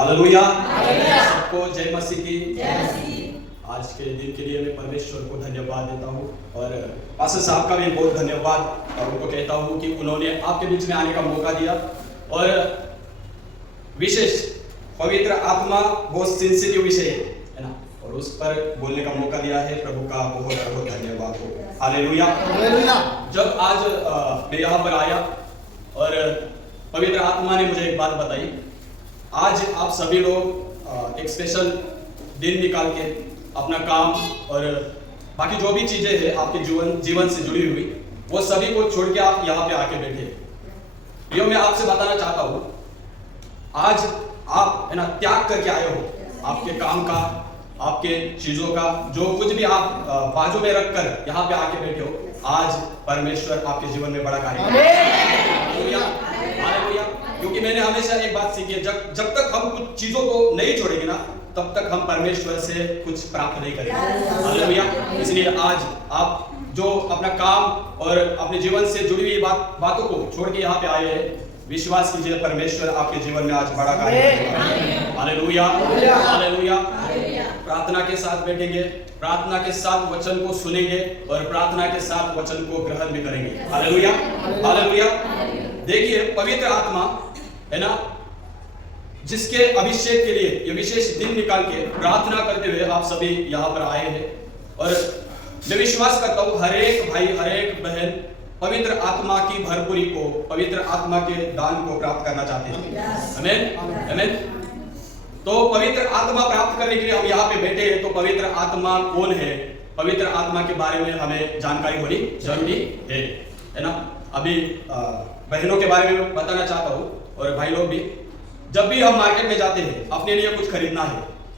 Hallelujah. सबको जय मसीह की। आज के दिन के लिए मैं परमेश्वर को धन्यवाद देता हूँ और पास्टर साहब का भी बहुत धन्यवाद और उनको कहता हूँ कि उन्होंने आपके बीच में आने का मौका दिया और विशेष पवित्र आत्मा बहुत सेंसिटिव विषय है ना, और उस पर बोलने का मौका दिया है। प्रभु का बहुत बहुत धन्यवाद हो। हालेलुया। जब आज मैं यहाँ पर आया और पवित्र आत्मा ने मुझे एक बात बताई, आज आप सभी लोग एक स्पेशल दिन निकाल के अपना काम और बाकी जो भी चीजें हैं आपके जीवन से जुड़ी हुई वो सभी को छोड़ के आप यहाँ पे आके बैठे। ये मैं आपसे बताना चाहता हूँ, आज आप है ना त्याग करके आए हो आपके काम का, आपके चीजों का, जो कुछ भी आप बाजू में रखकर यहाँ पे आके बैठे हो। आज परमेश्वर आपके जीवन में बड़ा कार्य करेगा। क्योंकि मैंने हमेशा एक बात सीखी है, जब तक हम कुछ चीजों को नहीं छोड़ेंगे ना तब तक हम परमेश्वर से कुछ प्राप्त नहीं करेंगे। हालेलुया। इसलिए आज आप जो अपना काम और अपने जीवन से जुड़ी हुई बातों को छोड़ के यहाँ पे आए हैं, विश्वास कीजिए परमेश्वर आपके जीवन में आज बड़ा कार्य करेगा। हालेलुया। हालेलुया। प्रार्थना के साथ बैठेंगे, प्रार्थना के साथ वचन को सुनेंगे और प्रार्थना के साथ वचन को ग्रहण भी करेंगे। हालेलुया। हालेलुया। देखिए पवित्र आत्मा है ना, जिसके अभिषेक के लिए ये विशेष दिन निकाल के प्रार्थना करते हुए आप सभी यहाँ पर आए हैं और मैं विश्वास करता हूँ हर एक भाई हर एक बहन पवित्र आत्मा की भरपूरी को, पवित्र आत्मा के दान को प्राप्त करना चाहते हैं। आमीन। आमीन। तो पवित्र आत्मा प्राप्त करने के लिए हम यहाँ पे बैठे हैं। तो पवित्र आत्मा कौन है, पवित्र आत्मा के बारे में हमें जानकारी होनी जरूरी है ना। अभी बहनों के बारे में बताना चाहता हूँ और भाई लोग भी, जब भी हम मार्केट में जाते हैं अपने लिए कुछ खरीदना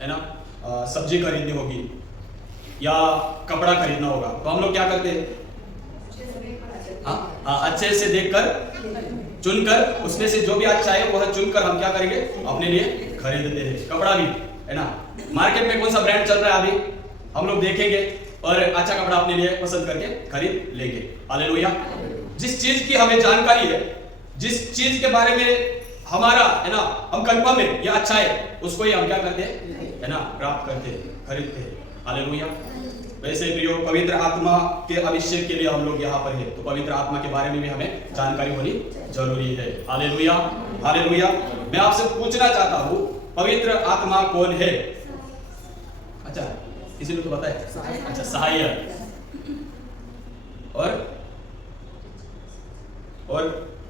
है ना, सब्जी खरीदनी होगी या कपड़ा खरीदना होगा, तो हम लोग क्या करते हैं? अच्छे से देखकर चुनकर उसमें से जो भी अच्छा है वह चुनकर हम क्या करेंगे? अपने लिए खरीदते हैं। कपड़ा भी है ना, मार्केट में कौन सा ब्रांड चल रहा है अभी हम लोग देखेंगे और अच्छा कपड़ा अपने लिए पसंद करके खरीद लेंगे। हालेलुया। जिस चीज की हमें जानकारी है, जिस चीज के बारे में हमारा है ना हम कंफर्म है ये अच्छा है, उसको ही हम क्या करते हैं है ना, प्राप्त करते हैं, खरीदते हैं। हालेलुया। वैसे प्रियो पवित्र आत्मा के अभिषेक के लिए हम लोग यहाँ पर हैं, तो पवित्र आत्मा के बारे में भी हमें जानकारी होनी जरूरी है। हालेलुया। हालेलुया। मैं आपसे पूछना चाहता हूँ पवित्र आत्मा कौन है? अच्छा किसी ने तो बताया। अच्छा सहायक। और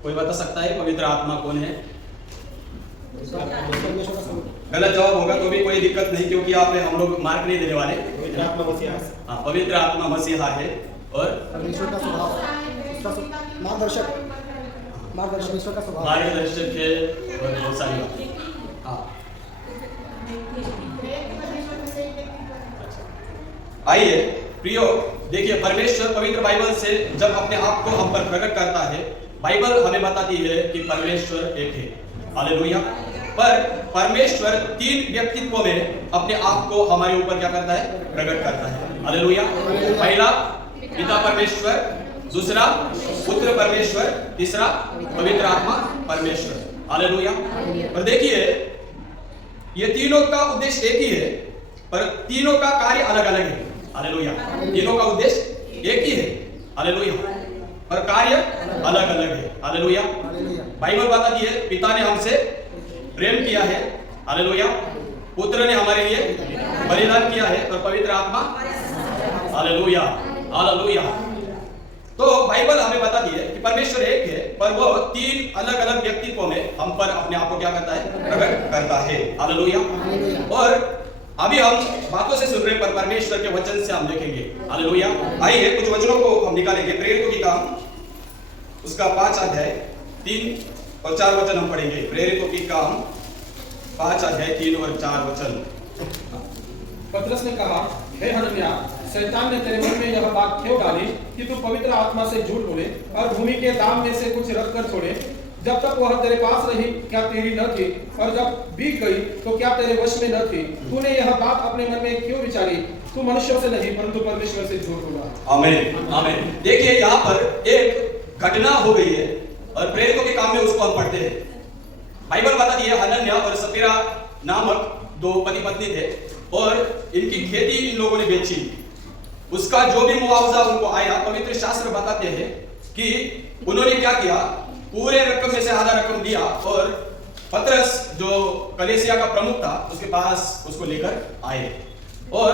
कोई बता सकता है पवित्र आत्मा कौन है? गलत जवाब होगा तो भी कोई दिक्कत नहीं, क्योंकि यहाँ पे हम लोग मार्क नहीं देने वाले। पवित्र आत्मा मसीहा है और परमेश्वर का स्वभाव, मार्गदर्शक है और बहुत सारी बात। हाँ आइए प्रियो, देखिए परमेश्वर पवित्र बाइबल से जब अपने आप को हम पर प्रकट करता है, बाइबल हमें बताती है कि परमेश्वर एक है। हालेलुया। पर परमेश्वर तीन व्यक्तित्व में अपने आप को हमारे ऊपर क्या करता है? प्रकट करता है। हालेलुया। पहला पिता परमेश्वर, दूसरा पुत्र परमेश्वर, तीसरा पवित्र आत्मा परमेश्वर। हालेलुया। और देखिए ये तीनों का उद्देश्य एक ही है, पर तीनों का कार्य अलग अलग है। हालेलुया। तीनों का उद्देश्य एक ही है। हालेलुया। पर कार्य अलग अलग है। हालेलुया। बाइबल बताती है पिता ने हमसे प्रेम किया है। हालेलुया। पुत्र ने हमारे लिए बलिदान किया है और पवित्र आत्मा। हालेलुया। हालेलुया। तो बाइबल हमें बताती है कि परमेश्वर एक है, पर वो तीन अलग अलग व्यक्तित्वों में हम पर अपने आप को क्या करता है? प्रकट करता है। हालेलुया। और अभी हम बातों से सुन रहे पर परमेश्वर के वचन से हम देखेंगे। हालेलुया। आइए कुछ वचनों को हम निकालेंगे। प्रेरितों की काम उसका 5 अध्याय 3 और 4 वचन हम पढ़ेंगे। प्रेरितों की काम 5 अध्याय 3 और 4 वचन। पतरस ने कहा, हे हनन्याह, शैतान ने तेरे मन में यह बात क्यों डाली कि तू पवित्र आत्मा से झूठ बोले और भूमि के दाम में से कुछ रख कर छोड़े? जब तक वह तेरे पास रही क्या तेरी न थी, और जब बीत गई तो क्या तेरे वश में न थी? तूने यह बात अपने मन में क्यों विचारी? तू मनुष्यों से नहीं परंतु परमेश्वर से झूठ बोला। आमीन। आमीन। देखिए यहाँ पर एक घटना हो गई है और प्रेरितों के काम में उसको हम पढ़ते हैं। बाइबल बताती है हनन्याह और सफीरा नामक दो पति पत्नी थे और इनकी खेती इन लोगों ने बेची। उसका जो भी मुआवजा उनको आया, पवित्र शास्त्र बताते हैं कि उन्होंने क्या किया, पूरे रकम में से आधा रकम दिया और पतरस जो कलीसिया का प्रमुख था उसके पास उसको लेकर आए और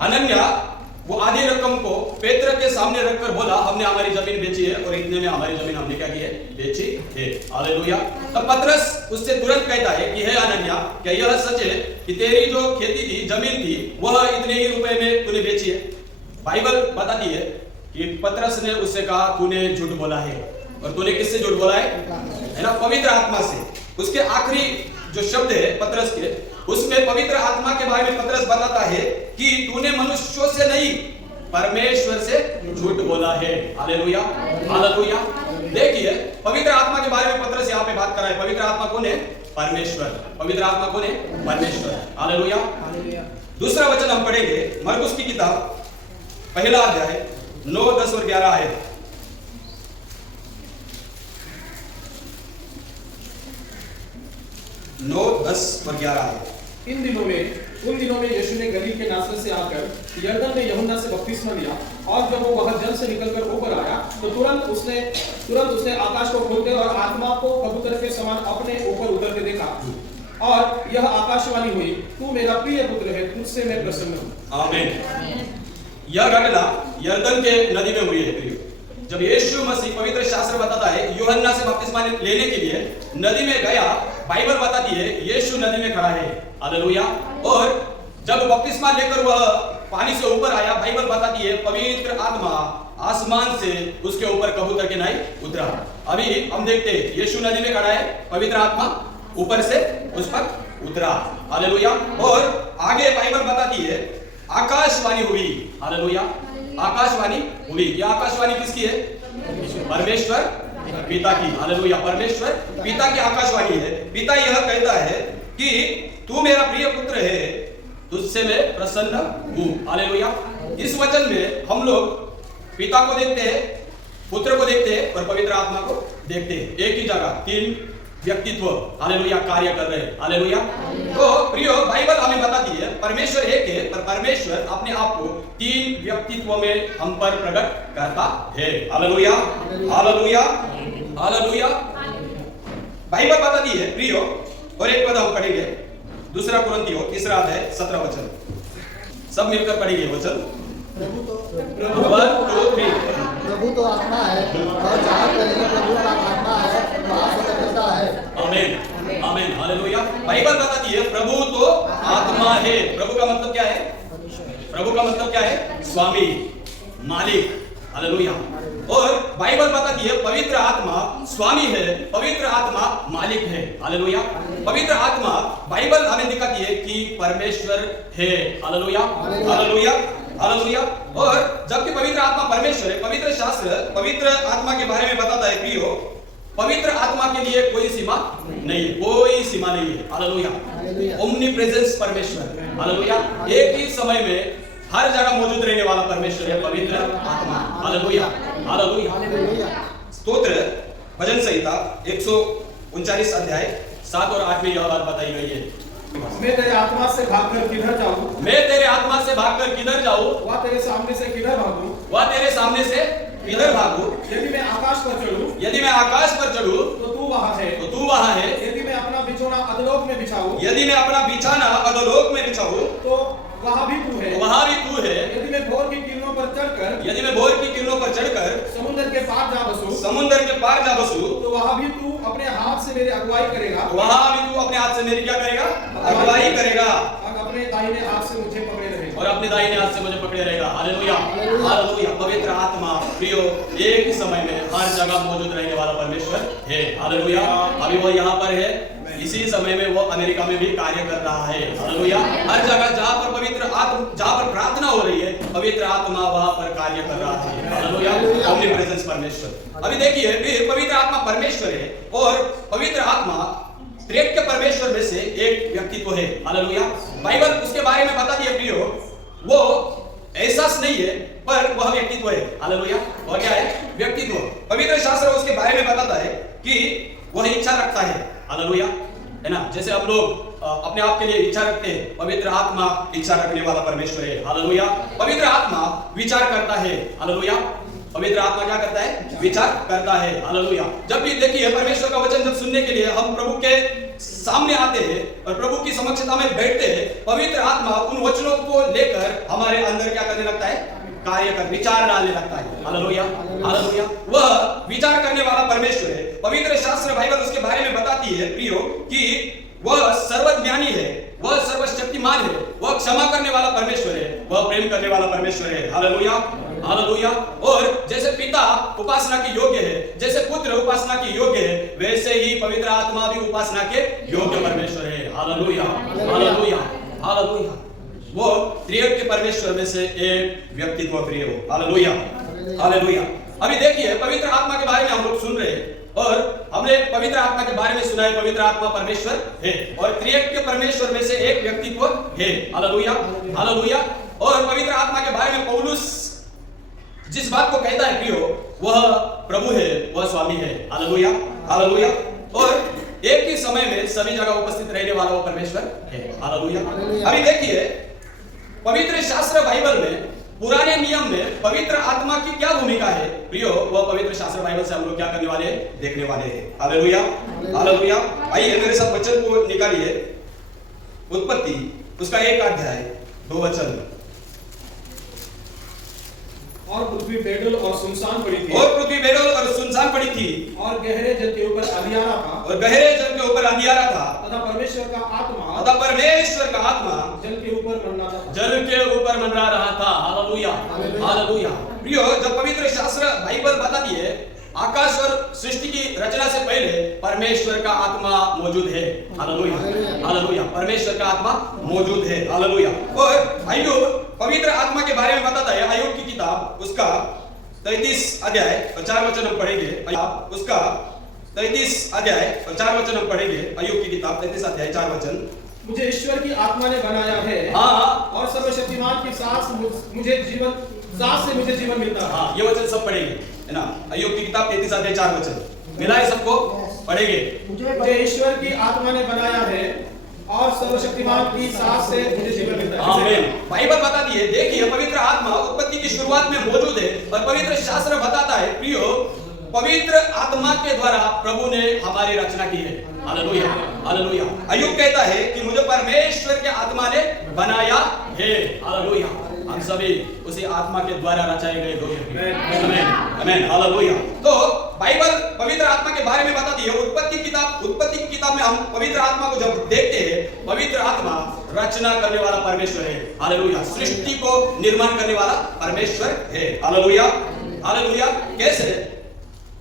हनन्याह वो आधी रकम को पेत्र के सामने रखकर बोला, हमने हमारी जमीन बेची है और इतने में हमारी जमीन हमने क्या की है, बेची है। हालेलुया। तब पतरस उससे तुरंत कहता है कि हे हनन्याह, क्या यह सच है कि तेरी जो खेती थी, जमीन थी, वह इतने ही रुपए में तूने बेची है? बाइबल बताती है कि पतरस ने उससे कहा, तूने झूठ बोला है। और तूने किससे झूठ बोला है ना? पवित्र आत्मा से। उसके आखिरी जो शब्द है पतरस के, उसमें पवित्र आत्मा के बारे में पतरस बताता है कि तूने मनुष्यों से नहीं परमेश्वर से झूठ बोला है। Hallelujah, hallelujah. देखिए, पवित्र आत्मा के बारे में पतरस यहाँ पे बात कर रहा है। पवित्र आत्मा कौन है? परमेश्वर। पवित्र आत्मा कौन है? परमेश्वर। हालेलुया। दूसरा वचन हम पढ़ेंगे मरकुस की किताब, पहला अध्याय 9, 10 और 11 आयत। 9, 10 और 11 आयत। उन दिनों में यीशु ने गलील के नासरत से आकर यरदन में यूहन्ना से बपतिस्मा लिया और जब वो वह जल से निकलकर ऊपर आया तो तुरंत उसने आकाश को खोलते और आत्मा को कबूतर के समान अपने ऊपर उतरते देखा और यह आकाशवाणी हुई, तू मेरा प्रिय पुत्र है, तुझसे मैं प्रसन्न हूं। आमीन। यह घटना यरदन के नदी में हुई है प्रियो। जब यीशु मसीह, पवित्र शास्त्र बताता है, यूहन्ना से बपतिस्मा लेने के लिए नदी में गया, बाइबल बताती है यीशु नदी में खड़ा है। हालेलुया। और जब बपतिस्मा लेकर वह पानी से ऊपर आया, बाइबल बताती है पवित्र आत्मा आसमान से उसके ऊपर कबूतर के नाई उतरा। अभी हम देखते हैं यीशु नदी में खड़ा है, पवित्र आत्मा ऊपर से उस पर उतरा। हालेलुया। और आगे बाइबल बताती है आकाशवाणी हुई। हालेलुया, आकाशवाणी हुई। यह आकाशवाणी किसकी है? परमेश्वर पिता की। हालेलुया, परमेश्वर पिता की आकाशवाणी है। पिता यह कहता है कि तू मेरा प्रिय पुत्र है, तुझसे मैं प्रसन्न हूं। हालेलुया। इस वचन में हम लोग पिता को देखते हैं, पुत्र को देखते हैं और पवित्र आत्मा को देखते हैं। एक ही जगह तीन व्यक्तित्व, हालेलुया, कार्य कर रहे हैं। हालेलुया। तो प्रियो, बाइबल हमें बताती है परमेश्वर एक है, पर परमेश्वर अपने आप को तीन व्यक्तित्व में हम पर प्रकट करता है। Hallelujah, hallelujah, hallelujah. बाइबल बताती है प्रियो, और एक पद हम पढ़ेंगे, दूसरा कुरिन्थियों 3 अध्याय 17 वचन। सब मिलकर पढ़ेंगे वचन। प्रभु तो आत्मा है और जहाँ कहीं प्रभु का आत्मा है वहाँ स्वतंत्रता है। आमीन, आमीन, हालेलुया। बाइबल बताती है प्रभु तो आत्मा है। प्रभु का मतलब क्या है? प्रभु का मतलब क्या है? स्वामी, मालिक। हालेलुया। और बाइबल बताती है पवित्र आत्मा स्वामी है, पवित्र आत्मा मालिक है। हालेलुया। पवित्र आत्मा बाइबल हमें दिखाती है कि परमेश्वर है। Hallelujah, hallelujah, hallelujah. और जबकि पवित्र आत्मा परमेश्वर है, पवित्र शास्त्र पवित्र आत्मा के बारे में बताता है प्रियो, पवित्र आत्मा के लिए कोई सीमा नहीं है, कोई सीमा नहीं है। हालेलुया। ओमनी प्रेजेंस परमेश्वर। हालेलुया। एक ही समय में हर जगह मौजूद रहने वाला परमेश्वर है पवित्र आत्मा। Hallelujah, hallelujah. स्तोत्र भजन संहिता 139 अध्याय 7 और 8 में यह बात बताई गई है। मैं तेरे आत्मा से भागकर किधर जाऊं? मैं तेरे आत्मा से भागकर किधर जाऊं? वह तेरे सामने से किधर भागूं? वह तेरे सामने से किधर भागूं? यदि मैं आकाश पर चढ़ूं, यदि मैं आकाश पर चढ़ूं, तो तू वहां है, तो तू वहां है। यदि मैं अपना बिछौना अधोलोक में बिछाऊं, यदि मैं अपना बिछाना अधोलोक में बिछाऊं, तो वहां भी तू है, तो वहां भी तू है। यदि मैं भोर की किरणों पर चढ़कर, यदि मैं भोर की किरणों पर चढ़कर समुद्र के पार जा बसूं, समुद्र के पार जा बसूं, तो वहां भी तू अपने हाथ से मेरी अगुवाई करेगा, वहां भी तू अपने हाथ से मेरी क्या करेगा? अगुवाई करेगा। और अपने दाहिने हाथ से मुझे पकड़े रहेगा। और अपने दाहिने हाथ से मुझे पकड़े रहेगा। Hallelujah, hallelujah. पवित्र आत्मा प्रियो एक ही समय में हर जगह मौजूद रहने वाला परमेश्वर है। हालेलुया। अभी वो यहाँ पर है, इसी समय में वो अमेरिका में भी कार्य कर रहा है। हालेलुया। हर जगह जहाँ पर पवित्र आत्मा, जहाँ पर प्रार्थना हो रही है, पवित्र आत्मा वहाँ पर कार्य कर रहा है। हालेलुया। ओमनी प्रेजेंस परमेश्वर। अभी देखिए, फिर पवित्र आत्मा परमेश्वर है और पवित्र आत्मा त्रिएक परमेश्वर में से एक व्यक्तित्व है। हालेलुया। बाइबल उसके बारे में बताती है प्रियो, वो एहसास नहीं है पर वह व्यक्तित्व है। हालेलुया। वह क्या है? व्यक्तित्व। पवित्र शास्त्र उसके बारे में बताता है कि वह इच्छा रखता है। हालेलुया, है ना। जैसे हम लोग अपने आप के लिए इच्छा रखते हैं, पवित्र आत्मा इच्छा रखने वाला परमेश्वर है। हालेलुया। पवित्र आत्मा विचार करता है। हालेलुया। पवित्र आत्मा क्या करता है? विचार करता है। हालेलुया। जब भी देखिए परमेश्वर का वचन जब सुनने के लिए हम प्रभु के सामने आते हैं और प्रभु की समक्षता में बैठते हैं, पवित्र आत्मा उन वचनों को लेकर हमारे अंदर क्या करने लगता है? कार्य कर, विचार डालने लगता है। हालेलुया। हालेलुया। वह विचार करने वाला परमेश्वर है। पवित्र शास्त्र बाइबल उसके बारे में बताती है प्रियो कि वह सर्वज्ञानी है, वह सर्वशक्तिमान है, वह क्षमा करने वाला परमेश्वर है, वह प्रेम करने वाला परमेश्वर है। हालेलुया। हालेलुया। और जैसे पिता उपासना के योग्य है, जैसे पुत्र उपासना के योग्य है, वैसे ही पवित्र आत्मा भी उपासना के योग्य परमेश्वर है। हालेलुया। हालेलुया। हालेलुया। वो त्रिएक के परमेश्वर में से एक व्यक्तित्व प्रिय हो। हालेलुया। हालेलुया। अभी देखिए पवित्र आत्मा के बारे में हम लोग सुन रहे हैं और हमने पवित्र आत्मा के बारे में सुना है। पवित्र आत्मा परमेश्वर है और त्रिएक के परमेश्वर में से एक व्यक्तित्व है। हालेलुया। हालेलुया। और पवित्र आत्मा के बारे में पौलुस जिस बात को कहता है प्रियो, वह प्रभु है, वह स्वामी है। हालेलुया। हालेलुया। और एक ही समय में सभी जगह उपस्थित रहने वाला वो परमेश्वर है। हालेलुया। अभी देखिए पवित्र शास्त्र बाइबल में, पुराने नियम में पवित्र आत्मा की क्या भूमिका है प्रियो, वह पवित्र शास्त्र बाइबल से हम लोग क्या करने वाले हैं? देखने वाले हैं। हालेलुया। हालेलुया। आइए मेरे साथ वचन को निकालिए। उत्पत्ति उसका 1 अध्याय 2 वचन। और पृथ्वी बेडल और सुनसान पड़ी थी, और पृथ्वी बेडल और सुनसान पड़ी थी, और गहरे जल के ऊपर अंधियारा था, और गहरे जल के ऊपर अंधियारा था, तथा परमेश्वर का आत्मा जल के ऊपर मंडरा था। जल के ऊपर मंडरा रहा था। हालेलुया। हालेलुया। प्रियो, जब पवित्र शास्त्र बाइबल बताती है आकाश और सृष्टि की रचना से पहले परमेश्वर का आत्मा मौजूद है। हालेलुया। हालेलुया। परमेश्वर का आत्मा मौजूद है। हालेलुया। और अय्यूब पवित्र आत्मा के बारे में बताता है। अय्यूब की किताब उसका 33 अध्याय और 4 वचन हम पढ़ेंगे। उसका 33 अध्याय और 4 वचन हम पढ़ेंगे। अय्यूब की किताब 33 अध्याय 4 वचन। मुझे ईश्वर की आत्मा ने बनाया है, हाँ, और सर्वशक्तिमान की सांस से मुझे जीवन मिलता है। हाँ, ये वचन सब पढ़ेंगे, है ना। अय्यूब की किताब 33 अध्याय 4 वचन मिला है सबको, पढ़ेंगे। मुझे ईश्वर की आत्मा ने बनाया है और सर्वशक्तिमान की सांस से मुझे जीवन मिलता है। आमीन। बाइबल बताती है, देखिए पवित्र आत्मा उत्पत्ति की शुरुआत में मौजूद है और पवित्र शास्त्र बताता है प्रियो, पवित्र आत्मा के द्वारा प्रभु ने हमारी रचना की है। हालेलुया। हालेलुया। अय्यूब कहता है कि मुझे परमेश्वर के आत्मा ने बनाया है। हालेलुया। हम सभी उसी आत्मा के द्वारा रचाए गए लोग हैं। आमीन। आमीन। हालेलुया। तो बाइबल पवित्र आत्मा के बारे में बताती है। उत्पत्ति की किताब में हम पवित्र आत्मा को जब देखते हैं, पवित्र आत्मा रचना करने वाला परमेश्वर है। हालेलुया। सृष्टि को निर्माण करने वाला परमेश्वर है। हालेलुया। हालेलुया। कैसे?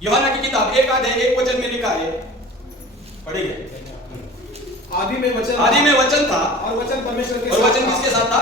यूहन्ना की किताब 1 अध्याय 1 वचन में लिखा है, पढ़िए। आदि में वचन था, और वचन परमेश्वर के और वचन किसके साथ था?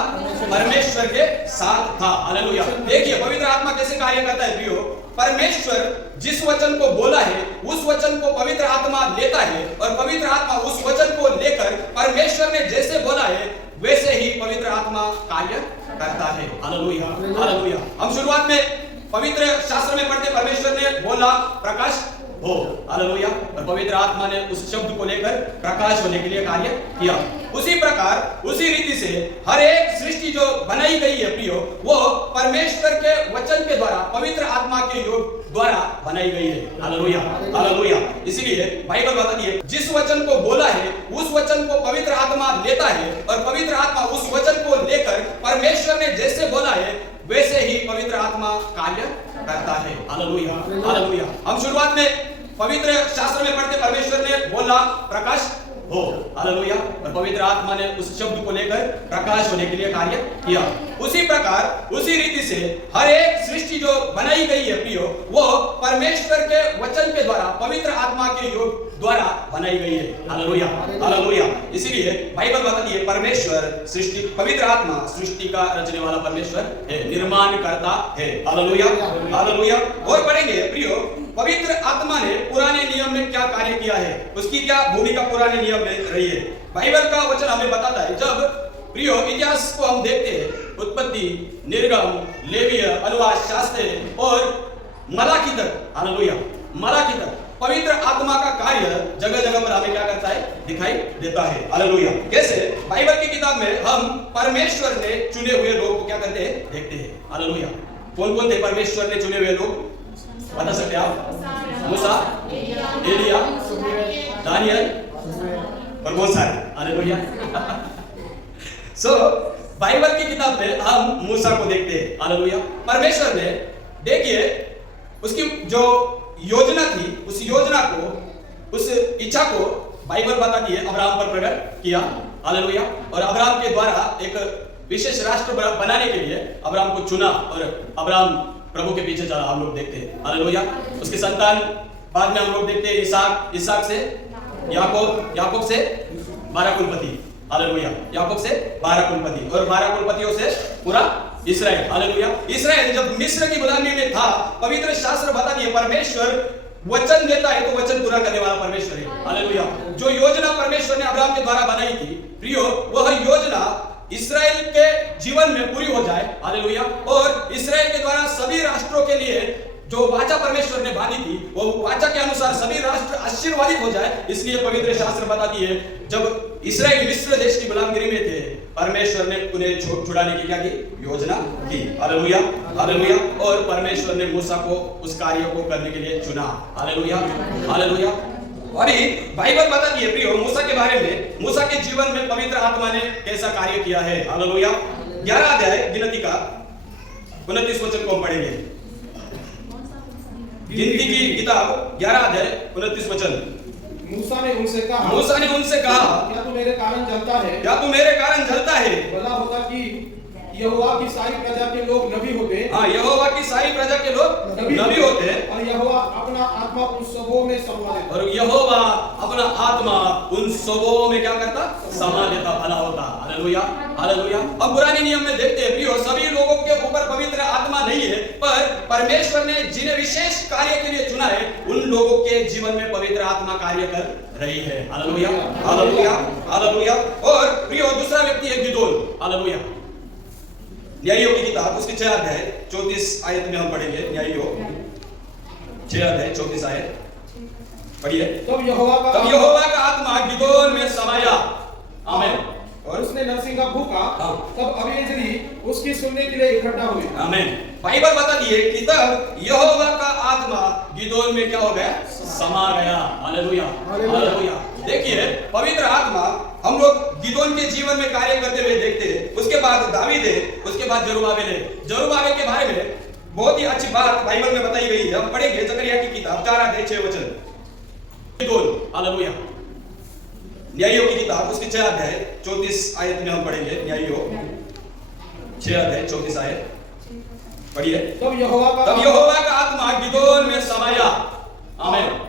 परमेश्वर के साथ था। हालेलुया। देखिए पवित्र आत्मा कैसे कार्य करता है प्रियो। परमेश्वर जिस वचन को बोला है उस वचन को पवित्र आत्मा लेता है और पवित्र आत्मा उस वचन को लेकर परमेश्वर ने जैसे बोला है वैसे ही पवित्र आत्मा कार्य करता है। हालेलुया। हालेलुया। हम शुरुआत में पवित्र शास्त्र में पढ़ते परमेश्वर ने बोला प्रकाश हो। हालेलुया। और पवित्र आत्मा ने उस शब्द को लेकर प्रकाश होने के लिए कार्य किया। उसी प्रकार उसी रीति से हर एक सृष्टि जो बनाई गई है प्रियो, वो परमेश्वर के वचन के द्वारा, पवित्र आत्मा के योग द्वारा बनाई गई है। हालेलुया। हालेलुया। इसलिए बाइबल बताती है जिस वचन को बोला है उस वचन को पवित्र आत्मा लेता है और पवित्र आत्मा उस वचन को लेकर परमेश्वर ने जैसे बोला है वैसे ही पवित्र आत्मा कार्य करता है। हालेलुया। हालेलुया। हम शुरुआत में पवित्र शास्त्र में पढ़ते परमेश्वर ने बोला प्रकाश हो। हालेलुया। और पवित्र आत्मा ने उस शब्द को लेकर प्रकाश होने के लिए कार्य किया। उसी प्रकार उसी रीति से हर एक सृष्टि जो बनाई गई है प्रियो, वो परमेश्वर के वचन के द्वारा, पवित्र आत्मा के योग द्वारा बनाई गई है। हालेलुया। हालेलुया। इसीलिए बाइबल बताती है परमेश्वर सृष्टि, पवित्र आत्मा सृष्टि का रचने वाला परमेश्वर है, निर्माण करता है। हालेलुया। हालेलुया। और पढ़ेंगे प्रियो, पवित्र आत्मा ने पुराने नियम में क्या कार्य किया है, उसकी क्या भूमिका पुराने नियम में रही है। बाइबल का वचन हमें बताता है। जब प्रियो इतिहास को हम देखते हैं, उत्पत्ति, निर्गम, लेविय, अनुवाद, शास्त्र और मलाकी तक, हालेलुया, मलाकी तक, पवित्र आत्मा का कार्य जगह जगह पर हमें क्या करता है, दिखाई देता है। हालेलुया। कैसे बाइबल की किताब में हम परमेश्वर ने चुने हुए लोग को क्या करते हैं, देखते हैं। हालेलुया। कौन कौन थे परमेश्वर ने चुने हुए लोग, बता सकते हैं आप? मूसा, एलिया, दानियल और बहुत सारे। हालेलुया। सो बाइबल की किताब में हम मूसा को देखते हैं। हालेलुया। परमेश्वर ने, देखिए, उसकी जो योजना थी, उस योजना को, उस इच्छा को बाइबल बताती है अब्राहम पर प्रकट किया। हालेलुया। और अब्राहम के द्वारा एक विशेष राष्ट्र बनाने के लिए अब्राहम को चुना और अब्राहम प्रभु के पीछे चला। हम लोग देखते हैं। हालेलुया। उसके संतान बाद में हम लोग देखते हैं इसहाक, इसहाक से याकूब, याकूब से 12 कुलपति। हालेलुया। याकूब से 12 कुलपति और 12 कुलपतियों से पूरा इस्राएल। हालेलुया। इस्राएल जब मिस्र की गुलामी में था, पवित्र शास्त्र बताती है परमेश्वर वचन देता है तो वचन पूरा करने वाला परमेश्वर है। हालेलुया। जो योजना परमेश्वर ने अब्राहम के द्वारा बनाई थी, प्रियो, वह योजना इस्राएल के जीवन में पूरी हो जाए। हालेलुया। और इस्राएल के द्वारा सभी राष्ट्रों के लिए जो वाचा परमेश्वर ने बांधी थी, वो वाचा के अनुसार सभी राष्ट्र आशीर्वादित हो जाए। इसलिए पवित्र शास्त्र बताती है जब इस्राएल मिस्र देश की गुलामगिरी में थे, परमेश्वर ने उन्हें छुड़ाने की क्या की योजना की। हालेलुया। हालेलुया। और परमेश्वर ने मूसा को उस कार्य को करने के लिए चुना। हालेलुया। हालेलुया। अभी बाइबल बताती है प्रियो मूसा के बारे में, मूसा के जीवन में पवित्र आत्मा ने कैसा कार्य किया है। हालेलुया। 11 अध्याय गिनती का 29 वचन को हम पढ़ेंगे। गिनती की किताब 11 अध्याय 29 वचन। मूसा ने उनसे कहा, मूसा ने उनसे कहा, क्या तू मेरे कारण जलता है? क्या तू मेरे कारण जलता है? भला होता कि यहोवा की सारी प्रजा के लोग नबी होते। हाँ, यहोवा की सारी प्रजा के लोग नबी होते और यहोवा अपना आत्मा उन सबों में समा देता। और यहोवा अपना आत्मा उन सबों में क्या करता, समा देता। भला होता। हालेलुया। हालेलुया। अब पुराने नियम में देखते हैं प्रियो, सभी लोगों के ऊपर पवित्र आत्मा नहीं है, पर परमेश्वर ने जिन्हें विशेष कार्य के लिए चुना है, उन लोगों के जीवन में पवित्र आत्मा कार्य कर रही है। हालेलुया। हालेलुया। हालेलुया। और प्रियो दूसरा व्यक्ति है गिदोन। हालेलुया। न्यायियों की किताब उसके 6 अध्याय 34 आयत में हम पढ़ेंगे। न्यायियों 6 अध्याय 34 आयत पढ़िए। तब यहोवा का आत्मा गिदोन में समाया। आमीन। और उसने नरसिंगा फूंका। हाँ। तब अबीएजेरी उसकी सुनने के लिए इकट्ठा हुए। आमीन। बाइबल बताती है कि तब यहोवा का आत्मा गिदोन में क्या हो गया, समा गया। हालेलुया। हालेलुया। देखिए पवित्र आत्मा हम लोग गिदोन के जीवन में कार्य करते हुए देखते हैं। उसके बाद दावीद है, उसके बाद जरुब्बाबेल है। जरुब्बाबेल के बारे में बहुत ही अच्छी बात बाइबल में बताई गई है। हम पढ़ेंगे जकरिया की किताब 4 अध्याय 6 वचन। गिदोन। हालेलुया। न्यायियों की किताब उसके 6 अध्याय 34 आयत में हम पढ़ेंगे। न्यायियों 6 अध्याय 34 आयत पढ़िए। तब यहोवा का आत्मा गिदोन में समाया। आमीन।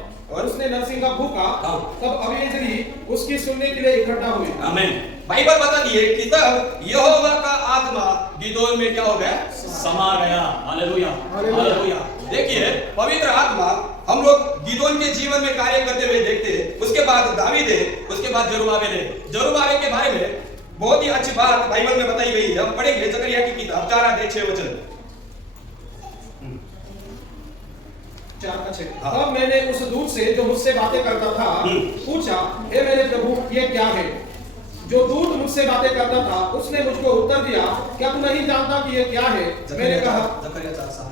और उसने नरसिंगा फूंका। हाँ। तब अबीएजेरी उसकी सुनने के लिए इकट्ठा हुए। आमीन। बाइबल बताती है कि तब यहोवा का आत्मा गिदोन में क्या हो गया, समा गया। हालेलुया। हालेलुया। देखिए पवित्र आत्मा हम लोग गिदोन के जीवन में कार्य करते हुए देखते हैं। उसके बाद दावीद है, उसके बाद जरुब्बाबेल है। जरुब्बाबेल के बारे में बहुत ही अच्छी बात बाइबल में बताई गई है। हम पढ़ेंगे जकरिया की किताब 4 अध्याय 6 वचन। 4:6। तब मैंने उस दूत से जो मुझसे बातें करता था पूछा, हे मेरे प्रभु ये क्या है? जो दूत मुझसे बातें करता था उसने मुझको उत्तर दिया, क्या तू नहीं जानता कि ये क्या है? मैंने कहा, जकरिया 4:7।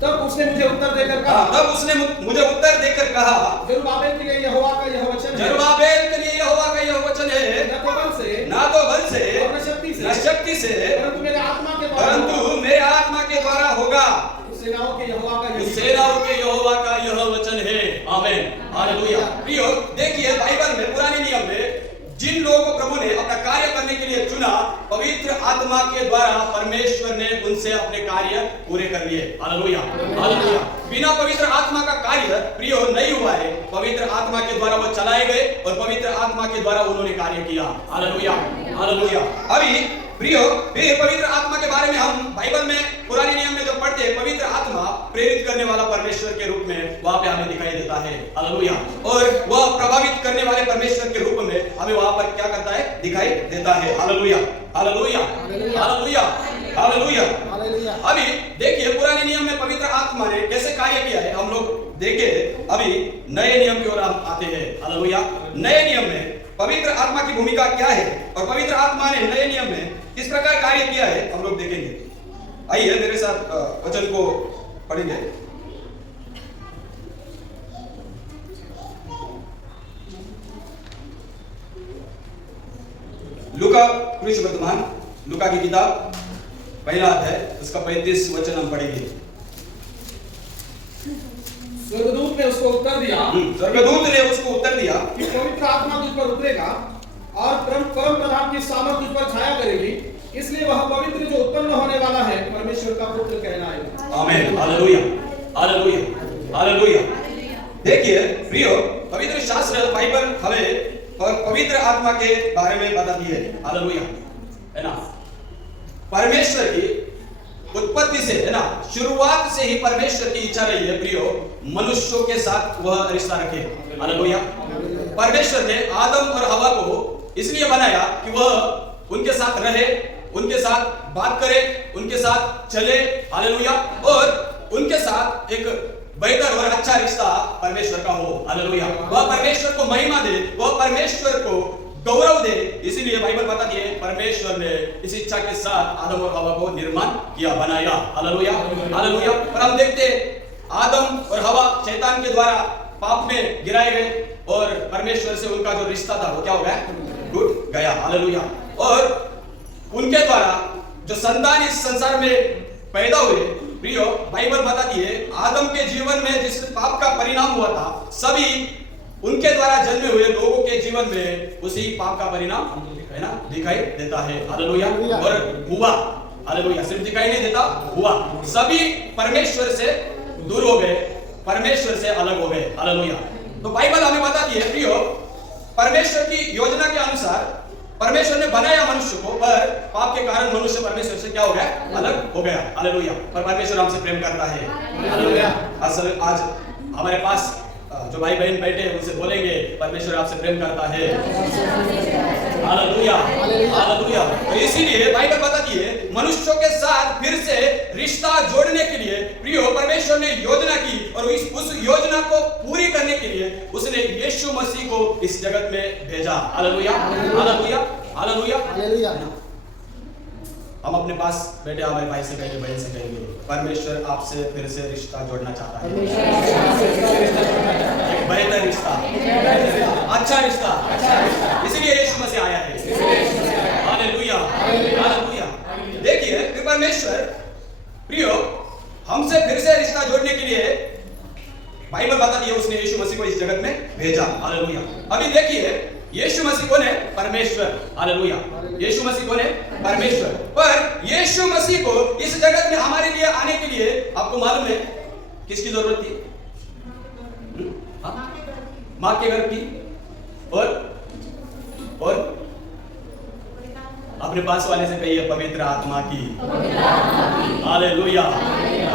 तब उसने मुझे उत्तर देकर कहा, जरुब्बाबेल के लिए यहोवा का यह वचन है। जरुब्बाबेल के लिए यहोवा का यह वचन है, न तो बल से, ना तो बल से, और न शक्ति से, परंतु मेरे आत्मा के द्वारा होगा। सेनाओं के यहोवा का यह वचन है। आमीन। हालेलुया। प्रियो देखिए बाइबल में पुराने नियम में जिन लोगों को प्रभु ने अपना कार्य करने के लिए चुना, पवित्र आत्मा के द्वारा परमेश्वर ने उनसे अपने कार्य पूरे कर लिए। हालेलुया। हालेलुया। बिना पवित्र आत्मा का कार्य प्रियो नहीं हुआ है। पवित्र आत्मा के द्वारा वो चलाए गए और पवित्र आत्मा के द्वारा उन्होंने कार्य किया। हालेलुया। हालेलुया। अभी प्रियो फिर पवित्र आत्मा के बारे में हम बाइबल में पुराने नियम में जो पढ़ते हैं, पवित्र आत्मा प्रेरित करने वाला परमेश्वर के रूप में वहां पे हमें दिखाई देता है। हालेलुया। और वह प्रभावित करने वाले परमेश्वर के रूप में हमें वहां पर क्या करता है, दिखाई देता है। Hallelujah. Hallelujah. Hallelujah. Hallelujah. Hallelujah. अभी देखिए पुराने नियम में पवित्र आत्मा ने कैसे कार्य किया है हम लोग देखे। अभी नए नियम की ओर हम आते हैं। हालेलुया। नए नियम में पवित्र आत्मा की भूमिका क्या है और पवित्र आत्मा ने नए नियम में किस प्रकार कार्य किया है हम लोग देखेंगे। आइए मेरे साथ वचन को पढ़ेंगे। लूका कृष्ण वर्तमान लूका की किताब पहला अध्याय उसका 35 वचन हम पढ़ेंगे। स्वर्गदूत ने उसको उत्तर दिया स्वर्गदूत ने उसको उत्तर दिया कि पवित्र आत्मा तुझ पर उतरेगा और परम प्रधान की सामर्थ तुझ पर छाया करेगी, इसलिए वह पवित्र जो उत्पन्न होने वाला है परमेश्वर का पुत्र कहलाएगा। आमीन। हालेलुया। हालेलुया। हालेलुया। देखिए प्रियो, पवित्र शास्त्र बाइबल हमें और पवित्र आत्मा के बारे में बताती है। हालेलुया, है ना। परमेश्वर की उत्पत्ति से, है ना, शुरुआत से ही परमेश्वर की इच्छा रही है प्रियो मनुष्यों के साथ वह रिश्ता रखे। हालेलुया। परमेश्वर ने आदम और हवा को इसलिए बनाया कि वह उनके साथ रहे, उनके साथ बात करे, उनके साथ चले। हालेलुया। और उनके साथ एक बेहतर और अच्छा रिश्ता परमेश्वर का हो। हालेलुया। वह परमेश्वर को महिमा दे, वह परमेश्वर को गौरव दे। इसीलिए बाइबल बताती है परमेश्वर ने इस इच्छा के साथ आदम और हवा को निर्माण किया, बनाया। हालेलुया। हालेलुया। और हम देखते आदम और हवा शैतान के द्वारा पाप में गिराए गए और परमेश्वर से उनका जो रिश्ता था वो क्या हो गया? टूट गया। हालेलुया। और उनके द्वारा जो संतान इस संसार में पैदा हुए प्रियो, बाइबल बताती है आदम के जीवन में जिस पाप का परिणाम हुआ था, सभी उनके द्वारा जन्मे हुए लोगों के जीवन में उसी पाप का परिणाम, है ना, दिखाई देता है। हालेलुया। और हुआ। हालेलुया। सिर्फ दिखाई नहीं देता, हुआ। सभी परमेश्वर से दूर हो गए, परमेश्वर से अलग हो गए। हालेलुया। तो बाइबल हमें बताती है प्रियो, परमेश्वर की योजना के अनुसार परमेश्वर ने बनाया मनुष्य को, पर पाप के कारण मनुष्य परमेश्वर से क्या हो गया? अलग हो गया। हालेलुया। पर परमेश्वर हमसे प्रेम करता है। हालेलुया। असल आज हमारे पास जो भाई बहन बैठे हैं उनसे बोलेंगे परमेश्वर आपसे प्रेम करता है। हालेलुया। हालेलुया। तो इसीलिए बाइबल बताती है मनुष्यों के साथ फिर से रिश्ता जोड़ने के लिए प्रियो परमेश्वर ने योजना की, और उस योजना को पूरी करने के लिए उसने यीशु मसीह को इस जगत में भेजा। हालेलुया। हालेलुया। हालेलुया। हम अपने पास बैठे हमारे भाई से कहेंगे, बहन से कहेंगे परमेश्वर आपसे फिर से रिश्ता जोड़ना चाहता है। एक बेहतर रिश्ता, अच्छा रिश्ता। इसीलिए यीशु मसीह आया है। हालेलुया। हालेलुया। देखिए फिर परमेश्वर प्रियो हमसे फिर से रिश्ता जोड़ने के लिए बाइबल बताती है उसने यीशु मसीह को इस जगत में भेजा। हालेलुया। अभी देखिए यीशु मसीह कौन है? परमेश्वर। हालेलुया। यीशु मसीह कौन है? परमेश्वर। पर यीशु मसीह को इस जगत में हमारे लिए आने के लिए आपको मालूम है किसकी जरूरत थी? मां के गर्भ की, और अपने पास वाले से कहिए पवित्र आत्मा की। हालेलुया।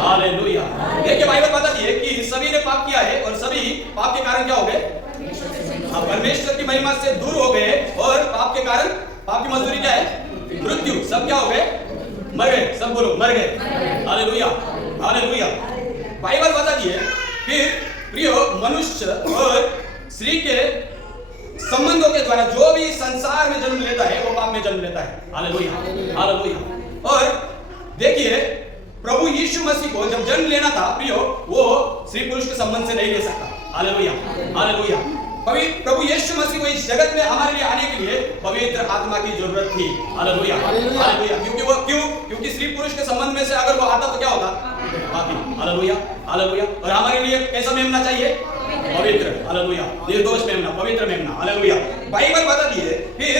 हालेलुया। देखिए बाइबल बताती है कि सभी ने पाप किया है और सभी पाप के कारण क्या हो गए? परमेश्वर की महिमा से दूर हो गए, और पाप के कारण पाप की मजदूरी क्या है? मृत्यु। सब क्या हो गए? मर गए। सब बोलो मर गए। हालेलुया। हालेलुया। बाइबल बताती है फिर प्रियो मनुष्य और स्त्री के संबंधों के द्वारा जो भी संसार में जन्म लेता है वो पाप में जन्म लेता है। हालेलुया। हालेलुया। और देखिए प्रभु यीशु मसीह को जब जन्म लेना था प्रियो, वो स्त्री पुरुष के संबंध से नहीं ले सकता। हालेलुया। हालेलुया। प्रभु यीशु मसीह को इस जगत में हमारे लिए आने के लिए पवित्र आत्मा की जरूरत थी। हालेलुया। हालेलुया। क्योंकि स्त्री पुरुष के संबंध में से अगर वो आता तो क्या होता? पापी। हालेलुया। हालेलुया। और हमारे लिए कैसा मेमना चाहिए? पवित्र। हालेलुया। निर्दोष मेमना, पवित्र मेमना। हालेलुया। बाइबल बताती है फिर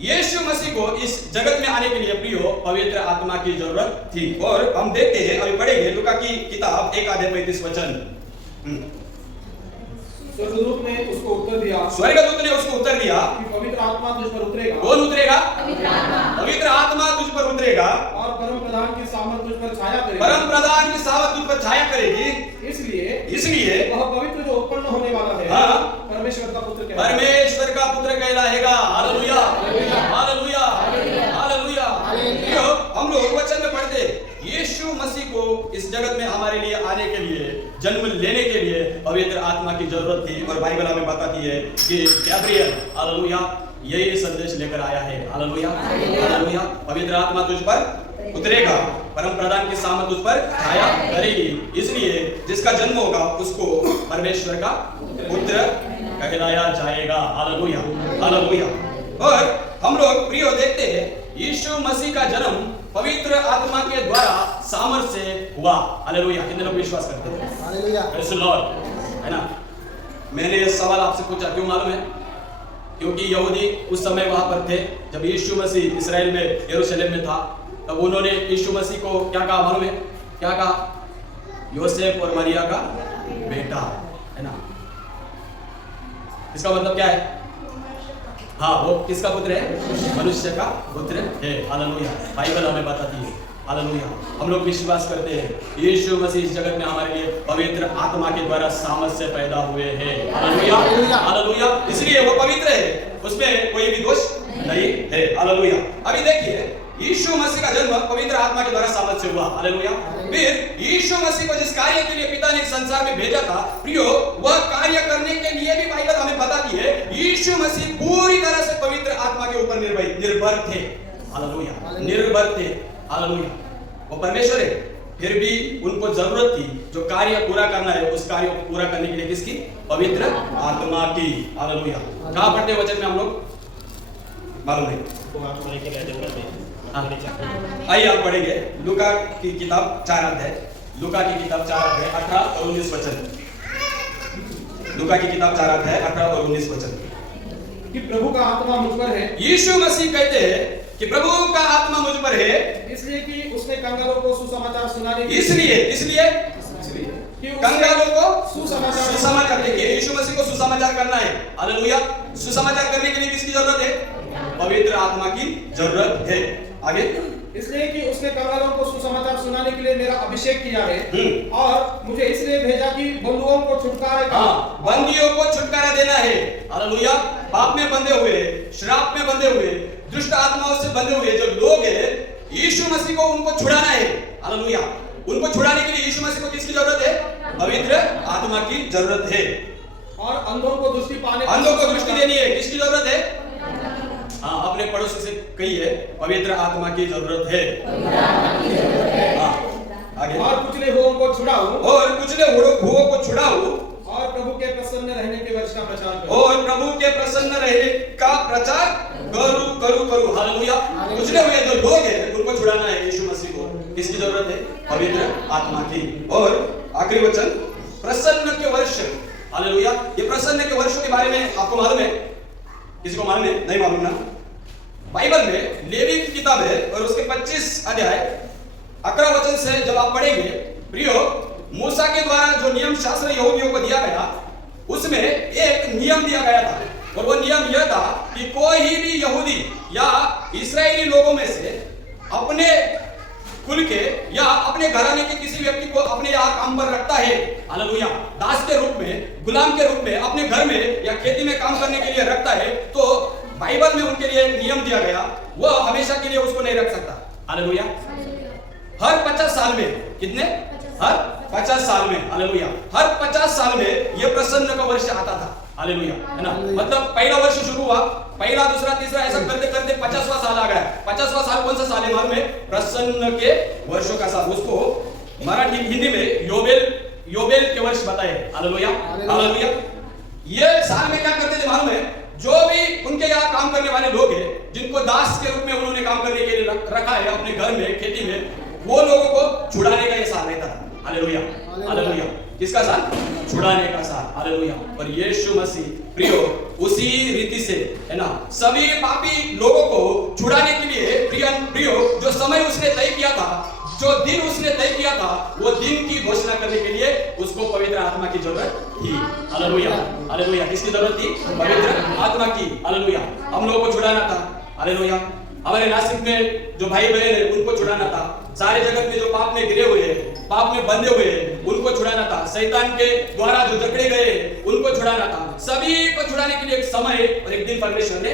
यीशु मसीह को इस जगत में आने के लिए प्रियो पवित्र आत्मा की जरूरत थी। और हम देखते हैं, अभी पढ़ेंगे लूका की किताब 1 अध्याय 35 वचन। स्वर्गदूत ने उसको उत्तर दिया कि पवित्र आत्मा तुझ पर उतरेगा। कौन उतरेगा? पवित्र आत्मा तुझ पर उतरेगा, और परम प्रधान की सामर्थ तुझ पर छाया करेगी। परम प्रधान की सामर्थ तुझ पर छाया करेगी। इसलिए वह पवित्र जो उत्पन्न होने वाला है, हाँ, परमेश्वर का पुत्र कहलाएगा। परमेश्वर का पुत्र कहलाएगा। हालेलुया। हालेलुया। हालेलुया। हम लोग वचन में पढ़ते यीशु इस जगत में हमारे लिए आने के लिए, जन्म लेने के लिए पवित्र आत्मा की जरूरत थी। और बाइबल हमें बताती है कि गैब्रियल हालेलुया यही संदेश लेकर आया है। हालेलुया हालेलुया पवित्र आत्मा तुझ पर उतरेगा, परम प्रधान की सामर्थ उस पर छाया करेगी। इसलिए जिसका जन्म होगा उसको परमेश्वर का पुत्र कहलाया जाएगा। Hallelujah hallelujah. और हम लोग प्रियो देखते हैं यीशु मसीह का जन्म पवित्र आत्मा के द्वारा सामर्थ से हुआ। हालेलुया। कितने लोग विश्वास करते हैं? हालेलुया। प्रेज़ द लॉर्ड, है ना। मैंने ये सवाल आपसे पूछा, क्यों मालूम है? क्योंकि यहूदी उस समय वहां पर थे जब यीशु मसीह इस्राएल में यरूशलेम में था। तब उन्होंने यीशु मसीह को क्या कहा मालूम है? क्या कहा? योसेफ और मरिया का बेटा, है ना। इसका मतलब क्या है? हाँ, वो किसका पुत्र है? मनुष्य का पुत्र है। हालेलुया। बाइबल हमें बताती है। हालेलुया। हम लोग विश्वास करते हैं यीशु मसीह इस जगत में हमारे लिए पवित्र आत्मा के द्वारा सामर्थ से पैदा हुए हैं। Hallelujah hallelujah. इसलिए वो पवित्र है, उसमें कोई भी दोष नहीं है। हालेलुया। अभी देखिए यीशु मसीह का जन्म पवित्र आत्मा के द्वारा सामर्थ से हुआ। हालेलुया। फिर यीशु मसीह को जिस कार्य के लिए पिता ने इस संसार में भेजा था प्रियो, वह कार्य करने के लिए भी बाइबल हमें बताती है यीशु मसीह पूरी तरह से पवित्र आत्मा के ऊपर निर्भर थे। हालेलुया। निर्भर थे। हालेलुया। वो परमेश्वर है, फिर भी उनको जरूरत थी जो कार्य पूरा करना है, उस कार्य को पूरा करने के लिए किसकी? पवित्र आत्मा की। हालेलुया। कहां पढ़ते हैं वचन में हम लोग? मालूम नहीं। आइए आप पढ़ेंगे लूका की किताब 4 अध्याय, लूका की किताब 4 अध्याय 18 और 19 वचन। लूका की किताब 4 अध्याय 18 और 19 वचन। कि प्रभु का आत्मा मुझ पर है। यीशु मसीह कहते हैं कि प्रभु का आत्मा मुझ पर है, इसलिए कि उसने कंगालों को सुसमाचार सुनाने के इसलिए कि कंगालों को सुसमाचार देखिए यीशु मसीह को सुसमाचार करना है। हालेलुया। सुसमाचार करने के लिए किसकी जरूरत है? पवित्र आत्मा की जरूरत है। आगे, इसलिए कि उसने कंगालों को सुसमाचार सुनाने के लिए मेरा अभिषेक किया है और मुझे इसलिए भेजा कि बंधुओं को छुटकारा का, बंदियों को छुटकारा देना है। हालेलुया। पाप में बंधे हुए, श्राप में बंधे हुए, दुष्ट आत्माओं से बंधे हुए जो लोग हैं, यीशु मसीह को उनको छुड़ाना है। हालेलुया। उनको छुड़ाने के लिए यीशु मसीह को किसकी जरूरत है? पवित्र आत्मा की जरूरत है। और अंधों को दृष्टि पाने, अंधों को दृष्टि देनी है। किसकी जरूरत है? हाँ, अपने पड़ोसी से कहिए पवित्र आत्मा की जरूरत है। आगे, और कुचले हुओं को छुड़ाऊं, को छुड़ाऊं और प्रभु के प्रसन्न रहने के वर्ष का प्रचार करूं, और प्रभु के प्रसन्न रहने का प्रचार करूं। हालेलुया। कुचले हुए जो लोग हैं उनको छुड़ाना है यीशु मसीह को। किसकी जरूरत है? पवित्र आत्मा की। और आखिरी वचन, प्रसन्न के वर्ष। हालेलुया। ये प्रसन्न के वर्षों के बारे में आपको मालूम है? किसी को मालूम है? नहीं मालूम ना? बाइबल में लेवी की किताब है और उसके 25 अध्याय 11 वचन से जब आप पढ़ेंगे प्रियो, मूसा के द्वारा जो नियम शास्त्र यहूदियों को दिया गया, उसमें एक नियम दिया गया था और वो नियम यह था कि कोई भी यहूदी या इस्राएली लोगों में से अपने कुल के या अपने घराने के किसी व्यक्ति को अपने यहाँ काम पर रखता है, हालेलुया, दास के रूप में, गुलाम के रूप में, अपने घर में या खेती में काम करने के लिए रखता है, तो बाइबल में उनके लिए एक नियम दिया गया, वह हमेशा के लिए उसको नहीं रख सकता। हालेलुया। हर 50 साल में, कितने? हर 50 साल में, हालेलुया, हर 50 साल में यह प्रसन्न का वर्ष आता था। हालेलुया, है ना। मतलब पहला वर्ष शुरू हुआ, पहला, दूसरा, तीसरा, ऐसा करते करते 50वां साल आ गया। 50वां साल कौन सा साल है मालूम है? प्रसन्न के वर्षों का साल। उसको मराठी हिंदी में योबेल के वर्ष बताए। Hallelujah hallelujah. ये साल में क्या करते थे मालूम है? जो भी उनके यहाँ काम करने वाले लोग हैं, जिनको दास के रूप में उन्होंने काम करने के लिए रखा है अपने घर में, खेती में, वो लोगों को छुड़ाने का ये साल रहता था। Hallelujah hallelujah. किसका साल? छुड़ाने का साल। हालेलुया। और यीशु मसीह प्रियो उसी रीति से, है ना, सभी पापी लोगों को छुड़ाने के लिए प्रियो जो समय उसने तय किया था, जो दिन उसने तय किया था, वो दिन की घोषणा करने के लिए उसको पवित्र आत्मा की जरूरत थी। Hallelujah hallelujah. किसकी जरूरत थी? पवित्र आत्मा की। हालेलुया। हम लोगों को छुड़ाना था। हालेलुया। हमारे नासिक में जो भाई बहन है उनको छुड़ाना था। सारे जगत में जो पाप में गिरे हुए हैं, पाप में बंधे हुए हैं, उनको छुड़ाना था। शैतान के द्वारा जो जकड़े गए उनको छुड़ाना था। सभी को छुड़ाने के लिए एक समय और एक दिन परमेश्वर ने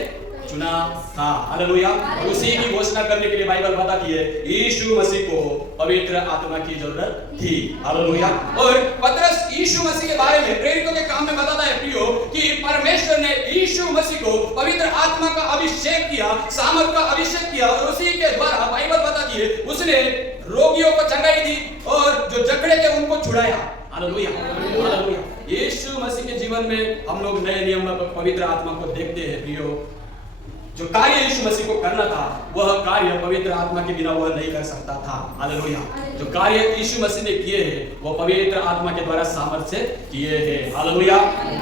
चुना था। हालेलुया। और उसी की घोषणा करने के लिए बाइबल बताती है यीशु मसीह को पवित्र आत्मा की जरूरत थी। हालेलुया। और पतरस यीशु मसीह के बारे में प्रेरितों के काम में बताता है प्रियो कि परमेश्वर ने यीशु मसीह को पवित्र आत्मा का अभिषेक किया, सामर्थ का अभिषेक किया और उसी के द्वारा बाइबल बताती है उसने रोगियों को चंगाई दी और जो जकड़े थे उनको छुड़ाया। हालेलुया। हालेलुया। यीशु मसीह के जीवन में हम लोग नए नियम में पवित्र आत्मा को देखते हैं प्रियो। जो कार्य यीशु मसीह को करना था वह कार्य पवित्र आत्मा के बिना वह नहीं कर सकता था। हालेलुया। जो कार्य यीशु मसीह ने किए हैं वो पवित्र आत्मा के द्वारा सामर्थ्य से किए हैं। हालेलुया।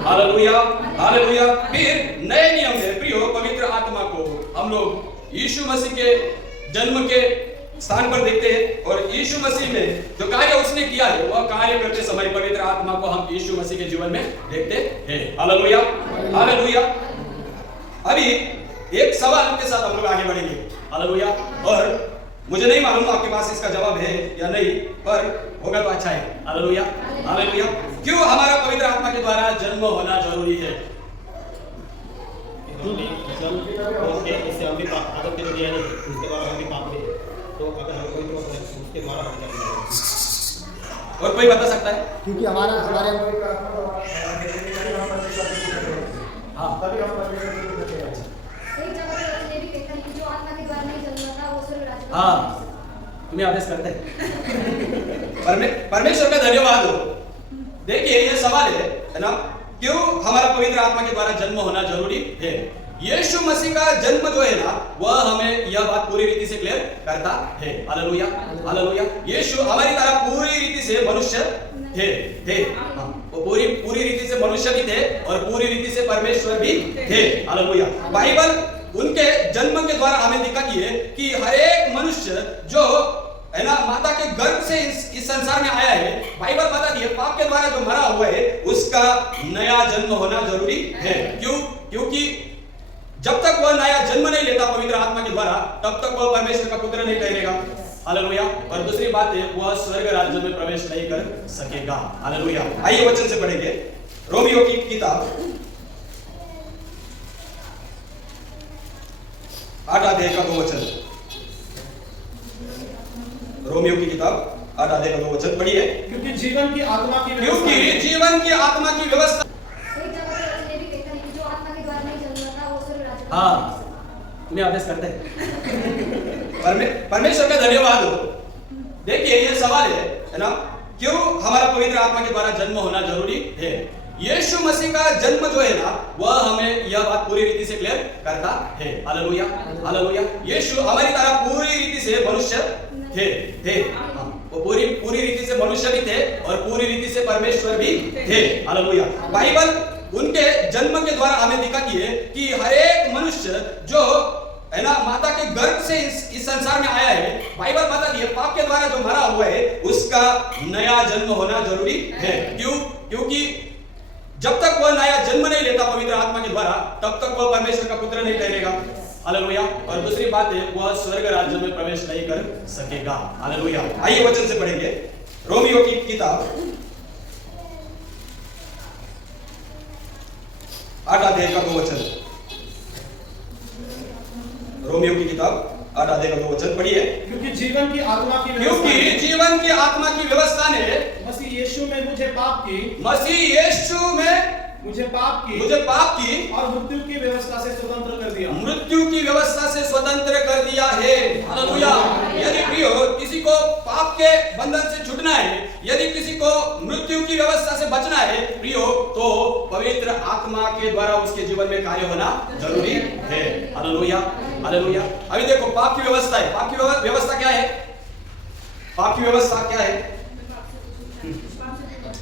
हालेलुया। हालेलुया। फिर नए नियम में प्रियो पवित्र आत्मा को हम लोग यीशु मसीह के जन्म के स्थान पर देखते हैं और यीशु मसीह ने जो कार्य उसने किया है वह कार्य करते समय पवित्र आत्मा को हम यीशु मसीह के जीवन में देखते हैं। हालेलुया। हालेलुया। अभी एक सवाल के साथ हम लोग आगे बढ़ेंगे। हालेलुया। और मुझे नहीं मालूम आपके पास इसका जवाब है या नहीं, पर होगा तो अच्छा है। हालेलुया। हालेलुया। क्यों हमारा पवित्र आत्मा के द्वारा जन्म होना जरूरी है? इससे हम भी पाप आदम के लिए नहीं, उसके बाद हम भी पाप में, तो अगर हम कोई तो उसके द्वारा हम जाएंगे। और कोई बता सकता है? क्योंकि हमारे हाँ जो आत्मा के द्वारा नहीं जन्मा था वो स्वर्ग राज्य। हाँ, तुम्हें आदेश करते हैं। परमेश्वर का धन्यवाद हो। देखिए ये सवाल है ना, क्यों हमारा पवित्र आत्मा के द्वारा जन्म होना जरूरी है? यीशु मसीह का जन्म जो है ना वह हमें यह बात पूरी रीति से क्लियर करता है। हालेलुया। हालेलुया। यीशु हमारी तरह पूरी रीति से मनुष्य थे। हाँ, वो पूरी रीति से मनुष्य भी थे और पूरी रीति से परमेश्वर भी थे। हालेलुया। बाइबल उनके जन्म के द्वारा हमें दिखाती है कि हर एक मनुष्य जो है ना माता के गर्भ से इस संसार में आया है, बाइबल बताती है पाप के द्वारा जो मरा हुआ है उसका नया जन्म होना जरूरी है। क्यों? क्योंकि जब तक वह नया जन्म नहीं लेता पवित्र आत्मा के द्वारा तब तक वह परमेश्वर का पुत्र नहीं ठहरेगा। हालेलुया। और दूसरी बात है वह स्वर्ग राज्य में प्रवेश नहीं कर सकेगा। हालेलुया। आइए वचन से पढ़ेंगे रोमियो की किताब 8 अध्याय का 2 वचन। रोमियो की किताब 8 अध्याय का 2 वचन पढ़िए। क्योंकि जीवन की आत्मा की क्योंकि जीवन की आत्मा की व्यवस्था। एक जगह पर वचन ये भी कहता है कि जो आत्मा के द्वारा नहीं जन्मा था वो स्वर्ग राज्य। हाँ, तुम्हें आदेश करते हैं। परमेश्वर का धन्यवाद हो। देखिए ये सवाल है ना, क्यों हमारा पवित्र आत्मा के द्वारा जन्म होना जरूरी है? यीशु मसीह का जन्म जो है ना वह हमें यह बात पूरी रीति से क्लियर करता है। हालेलुया। हालेलुया। यीशु हमारी तरह पूरी रीति से मनुष्य थे। हाँ, वो पूरी रीति से मनुष्य भी थे और पूरी रीति से परमेश्वर भी थे। हालेलुया। बाइबल उनके जन्म के द्वारा हमें दिखाती है कि हर एक मनुष्य जो है ना माता के गर्भ से इस संसार में आया है, बाइबल बताती है पाप के द्वारा जो मरा हुआ है उसका नया जन्म होना जरूरी है। क्यों? क्योंकि जब तक वह नया जन्म नहीं लेता पवित्र आत्मा के द्वारा तब तक वह परमेश्वर का पुत्र नहीं ठहरेगा। हालेलुया। और दूसरी बात है वह स्वर्ग राज्य में प्रवेश नहीं कर सकेगा। हालेलुया। आइए वचन से पढ़ेंगे रोमियो की किताब 8 अध्याय का 2 वचन। रोमियो की किताब 8 अध्याय का 2 वचन पढ़िए। क्योंकि जीवन की आत्मा की क्योंकि जीवन की आत्मा की व्यवस्था ने मसीह यीशु में मुझे पाप की और मृत्यु की व्यवस्था से स्वतंत्र कर दिया। मृत्यु की व्यवस्था से स्वतंत्र कर दिया है। हालेलुया। यदि प्रियो किसी को पाप के बंधन से छूटना है, यदि किसी को मृत्यु की व्यवस्था से बचना है प्रियो, तो पवित्र आत्मा के द्वारा उसके जीवन में कार्य होना जरूरी है। हालेलुया। हालेलुया। अभी देखो पाप की व्यवस्था है। पाप की व्यवस्था क्या है? पाप की व्यवस्था क्या है?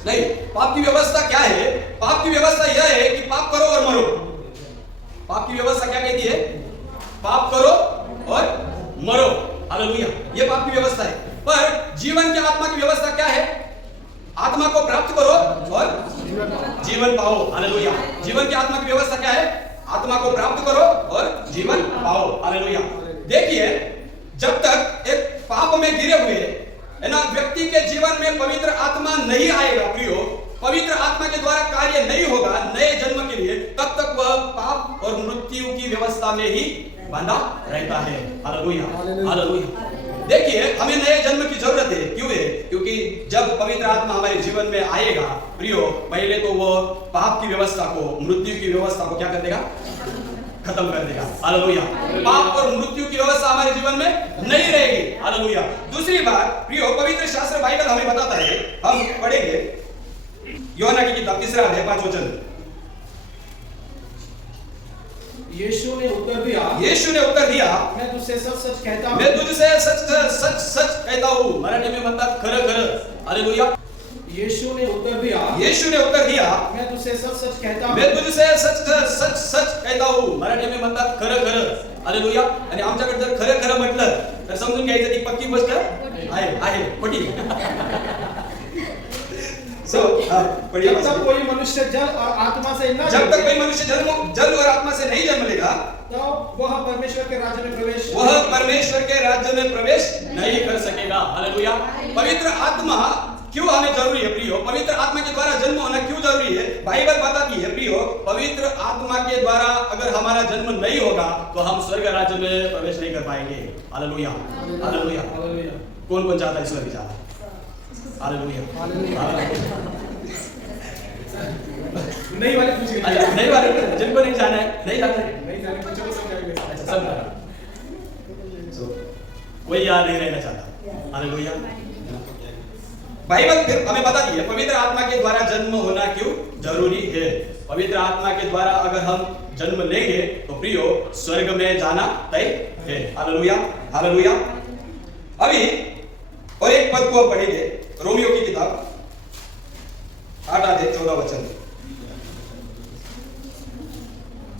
नहीं, पाप की व्यवस्था क्या है? पाप की व्यवस्था यह है कि पाप करो और मरो। पाप की व्यवस्था क्या कहती है? पाप करो और मरो। हालेलुया। ये पाप की व्यवस्था है। पर जीवन की आत्मा की व्यवस्था क्या है? आत्मा को प्राप्त करो और जीवन पाओ। हालेलुया। जीवन की आत्मा की व्यवस्था क्या है? आत्मा को प्राप्त करो और जीवन पाओ। हालेलुया। देखिए जब तक एक पाप में गिरे हुए है ना व्यक्ति के जीवन में पवित्र आत्मा नहीं आएगा प्रियो, पवित्र आत्मा के द्वारा कार्य नहीं होगा नए जन्म के लिए, तब तक वह पाप और मृत्यु की व्यवस्था में ही बंधा रहता है। Hallelujah, hallelujah. देखिए, हमें नए जन्म की जरूरत है। क्यों है? क्योंकि जब पवित्र आत्मा हमारे जीवन में आएगा प्रियो, पहले तो वो पाप की व्यवस्था को, मृत्यु की व्यवस्था को क्या कर देगा? खत्म कर देगा। हालेलुया। पाप और मृत्यु की व्यवस्था हमारे जीवन में नहीं रहेगी। हालेलुया। दूसरी बात प्रियो, पवित्र शास्त्र बाइबल हमें बताता है, हम पढ़ेंगे यूहन्ना की किताब 3 अध्याय 5 वचन। यीशु ने उत्तर दिया, मैं तुझसे सच सच कहता हूँ, मैं तुझसे सच कहता हूँ। मराठी में म्हणतात खरं खरं। हालेलुया। यीशु ने उत्तर दिया, मैं तुझसे सच सच कहता हूँ, मैं तुझसे सच कहता हूँ। मराठी में म्हणतात खरं खरं। हालेलुया। आणि आमच्याकडे जर खरं खरं म्हटलं तर समजून घ्यायचं ती पक्की गोष्ट आहे, खोटी। जब तक कोई मनुष्य जल और आत्मा से न जब तक कोई मनुष्य जल और आत्मा से नहीं जन्म लेगा, तो वह परमेश्वर के राज्य में प्रवेश नहीं कर सकेगा। हालेलुया। पवित्र आत्मा क्यों हमें जरूरी है प्रियो? पवित्र आत्मा के द्वारा जन्म होना क्यों जरूरी है? बाइबल बताती है प्रियो, पवित्र आत्मा के द्वारा अगर हमारा जन्म नहीं होगा तो हम स्वर्ग राज्य में प्रवेश नहीं कर पाएंगे। Hallelujah, hallelujah. कौन कौन चाहता है स्वर्ग जाना? हालेलुया। नहीं वाले पूछिए, नहीं वाले जिनको नहीं जाना है, नहीं जाना है, नहीं जाने बच्चों को समझाएंगे। सब कोई याद नहीं रहना चाहता। हालेलुया। बाइबल फिर हमें बताती है पवित्र आत्मा के द्वारा जन्म होना क्यों जरूरी है। पवित्र आत्मा के द्वारा अगर हम जन्म लेंगे तो प्रियो स्वर्ग में जाना तय है। Hallelujah, hallelujah. अभी और एक पद को पढ़ेंगे, रोमियो की किताब 8 अध्याय 14 वचन।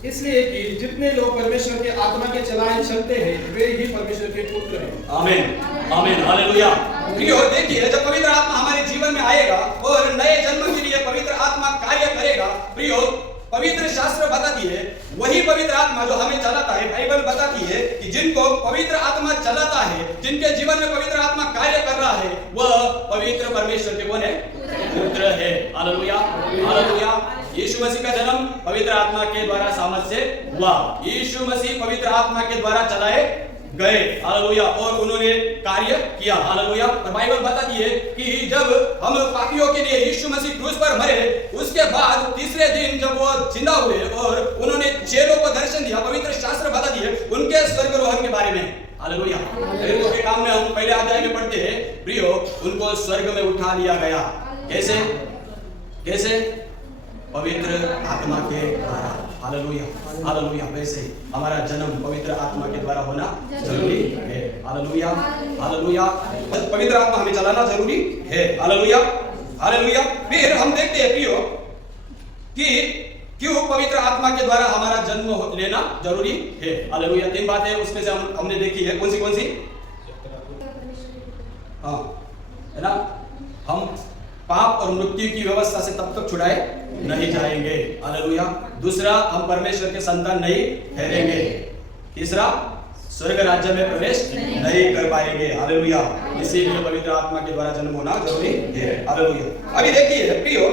इसलिए कि जितने लोग परमेश्वर के आत्मा के चलाए चलते हैं वे ही परमेश्वर के पुत्र हैं। आमीन, आमीन, हालेलुया। प्रियो देखिए, जब पवित्र आत्मा हमारे जीवन में आएगा और नए जन्म के लिए पवित्र आत्मा कार्य करेगा, प्रियो पवित्र शास्त्र बताती है वही पवित्र आत्मा जो हमें चलाता है, बाइबल बताती है कि जिनको पवित्र आत्मा चलाता है, जिनके जीवन में पवित्र आत्मा कार्य कर रहा है, वह पवित्र परमेश्वर के कौन है? पुत्र है। Hallelujah, hallelujah. यीशु मसीह का जन्म पवित्र आत्मा के द्वारा सामर्थ से हुआ। यीशु मसीह पवित्र आत्मा के द्वारा चलाए गए। हालेलुया। और उन्होंने कार्य किया। हालेलुया। और बाइबल बताती है कि जब हम पापियों के लिए यीशु मसीह क्रूस पर मरे, उसके बाद तीसरे दिन जब वो जिंदा हुए और उन्होंने चेलों को दर्शन दिया, पवित्र शास्त्र बताती है उनके स्वर्गारोहण के बारे में। हालेलुया। प्रेरितों के काम में हम पहले अध्याय में पढ़ते हैं प्रियो, उनको स्वर्ग में उठा लिया गया। कैसे? कैसे? पवित्र आत्मा के द्वारा। Hallelujah, hallelujah. वैसे हमारा जन्म पवित्र आत्मा के द्वारा होना जरूरी है। Hallelujah, hallelujah. पवित्र आत्मा हमें चलाना जरूरी है। Hallelujah, hallelujah. फिर हम देखते हैं प्रियो कि क्यों पवित्र आत्मा के द्वारा हमारा जन्म लेना जरूरी है। हालेलुया। 3 बातें उसमें से हमने देखी है। कौन सी? हाँ, है ना? हम पाप और मृत्यु की व्यवस्था से तब तक छुड़ाए नहीं जाएंगे। हालेलुया। दूसरा, हम परमेश्वर के संतान नहीं ठहरेंगे। तीसरा, स्वर्ग राज्य में प्रवेश नहीं कर पाएंगे। हालेलुया। इसीलिए पवित्र आत्मा के द्वारा जन्म होना जरूरी है। हालेलुया। अभी देखिए प्रियो,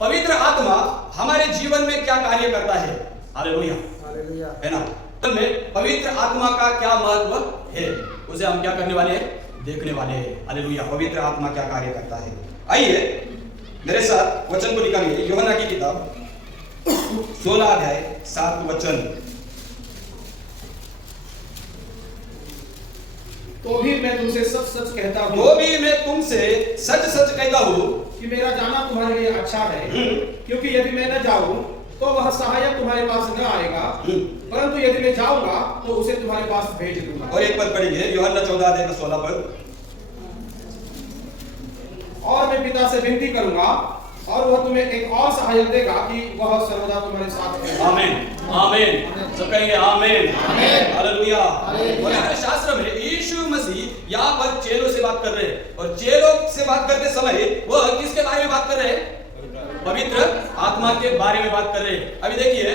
पवित्र आत्मा हमारे जीवन में क्या कार्य करता है? Hallelujah, hallelujah. है ना? में पवित्र आत्मा का क्या महत्व है, उसे हम क्या करने वाले हैं? देखने वाले हैं। हालेलुया। पवित्र आत्मा क्या कार्य करता है? आइए मेरे साथ वचन को निकालिए, यूहन्ना की किताब 16 अध्याय 7 वचन। तो भी मैं तुमसे सच सच कहता हूँ, तो भी मैं तुमसे सच सच कहता हूँ कि मेरा जाना तुम्हारे लिए अच्छा है, क्योंकि यदि मैं न जाऊं तो वह सहायक तुम्हारे पास न आएगा, परंतु यदि मैं जाऊंगा तो उसे तुम्हारे पास भेज दूंगा। और एक पद पढ़ेंगे, यूहन्ना 14 अध्याय 16 पद। और मैं पिता से विनती करूंगा और वह तुम्हें एक और सहायक देगा कि वह सर्वदा तुम्हारे साथ है। आमीन, आमीन। सब कहेंगे आमीन, आमीन। हालेलुया। पवित्र शास्त्र में यीशु मसीह यहाँ पर चेलों से बात कर रहे हैं, और चेलों से बात करते समय वह किसके बारे में बात कर रहे हैं? पवित्र आत्मा के बारे में बात कर रहे हैं। अभी देखिए,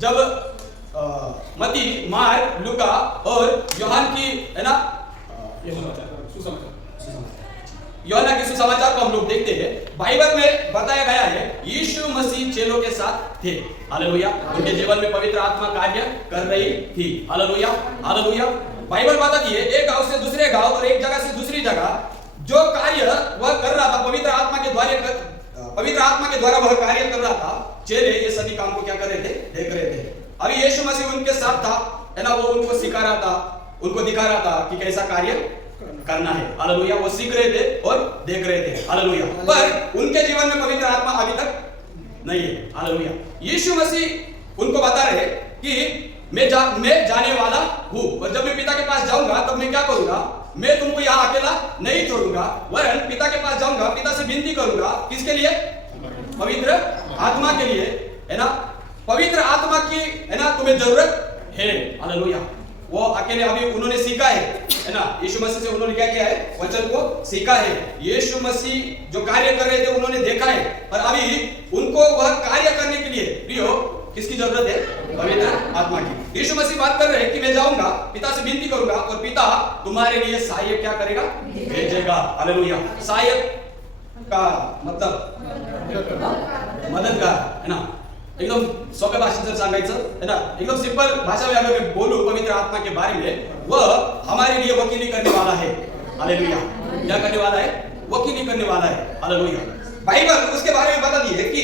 जब मत्ती, मार्क, लूका और यूहन्ना की, है ना, यूहन्ना के सुसमाचार को हम लोग देखते हैं, बाइबल में बताया गया है यीशु मसीह चेलों के साथ थे। हालेलुया। उनके जीवन में पवित्र आत्मा कार्य कर रही थी। Hallelujah, hallelujah. बाइबल बताती है एक गांव से दूसरे गांव और एक जगह से दूसरी जगह जो कार्य वह कर रहा था, पवित्र आत्मा के द्वारा वह कार्य कर रहा था, चेले ये सभी काम को क्या कर रहे थे, देख रहे थे। अभी यीशु मसीह उनके साथ था, है ना, वो उनको सिखा रहा था, उनको दिखा रहा था कि कैसा कार्य करना है। हालेलुया। वो सीख रहे थे और देख रहे थे। हालेलुया। पर उनके जीवन में पवित्र आत्मा अभी तक नहीं है। हालेलुया। यीशु मसीह उनको बता रहे कि मैं जाने वाला हूं और जब मैं पिता के पास जाऊंगा तब मैं क्या करूंगा, मैं तुमको यहाँ अकेला नहीं छोड़ूंगा, वरन पिता के पास जाऊंगा, पिता से विनती करूंगा। किसके लिए? पवित्र आत्मा के लिए, है ना। पवित्र आत्मा की, है ना, तुम्हें जरूरत है। हालेलुया। वो अकेले अभी उन्होंने सीखा है ना, यीशु मसीह से उन्होंने क्या किया है, वचन को सीखा है। यीशु मसीह जो कार्य कर रहे थे उन्होंने देखा है, और अभी उनको वह कार्य करने के लिए प्रियो किसकी जरूरत है? पवित्र आत्मा की। यीशु मसीह बात कर रहे हैं कि मैं जाऊंगा, पिता से विनती करूंगा और पिता तुम्हारे लिए सहायक क्या करेगा? भेजेगा। हालेलुया। सहायक का मतलब मददगार, है ना। एकदम सोप्या भाषेत जर सांगायचं, है ना, एकदम सिंपल भाषा में अगर मैं बोलूं पवित्र आत्मा के बारे में, वह हमारे लिए वकीली करने वाला है। हालेलुया। क्या करने वाला है? वकीली करने वाला है। हालेलुया। बाइबल उसके बारे में बताती है कि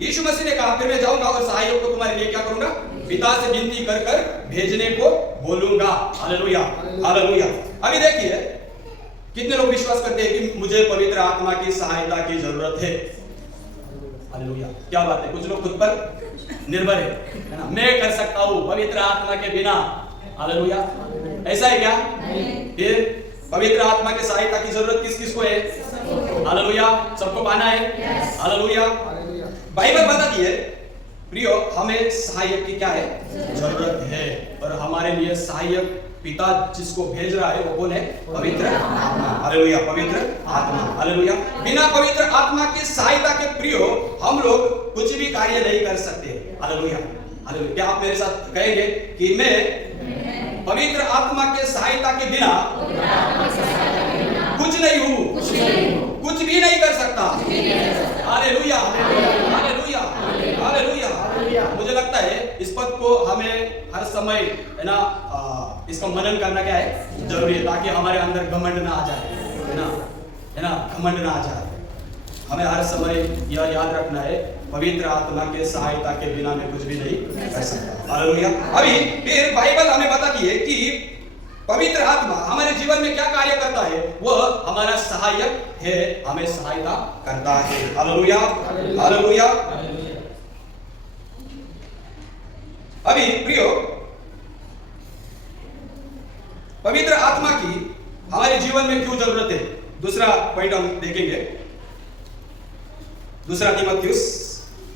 यीशु मसीह ने कहा फिर मैं जाऊंगा और सहायक को तुम्हारे लिए क्या करूंगा? पिता से विनती कर कर भेजने को बोलूंगा। Hallelujah, hallelujah. अभी देखिए कितने लोग विश्वास करते हैं कि मुझे पवित्र आत्मा की सहायता की जरूरत है। हालेलुया। क्या बात है, कुछ लोग खुद पर निर्भर है ना, मैं कर सकता हूं पवित्र आत्मा के बिना। हालेलुया। ऐसा है क्या? फिर पवित्र आत्मा की सहायता की जरूरत किस किस को है? हालेलुया। सबको पाना है। हालेलुया। बाइबल बताती है प्रियो हमें सहायक की क्या है? जरूरत है, और हमारे लिए सहायक पिता जिसको भेज रहा है वो कौन है? पवित्र आत्मा। हालेलुया। पवित्र आत्मा। हालेलुया। बिना पवित्र आत्मा की सहायता के प्रियो हम लोग कुछ भी कार्य नहीं कर सकते। Hallelujah, hallelujah. क्या आप मेरे साथ कहेंगे कि मैं पवित्र आत्मा के सहायता के बिना कुछ नहीं हूं, कुछ भी नहीं कर सकता। Hallelujah, hallelujah, hallelujah. मुझे लगता है इस पद को हमें हर समय, है ना, इसका मनन करना क्या है? जरूरी है, ताकि हमारे अंदर घमंड ना आ जाए, है ना, घमंड ना आ जाए। हमें हर समय यह याद रखना है पवित्र आत्मा के सहायता के बिना मैं कुछ भी नहीं कर सकता। हालेलुया। अभी फिर बाइबल हमें बताती है कि पवित्र आत्मा हमारे जीवन में क्या कार्य करता है? वह हमारा सहायक है, हमें सहायता करता है। Hallelujah, hallelujah. अभी प्रियो पवित्र आत्मा की हमारे जीवन में क्यों जरूरत है? दूसरा पॉइंट हम देखेंगे, दूसरा तीमुथियुस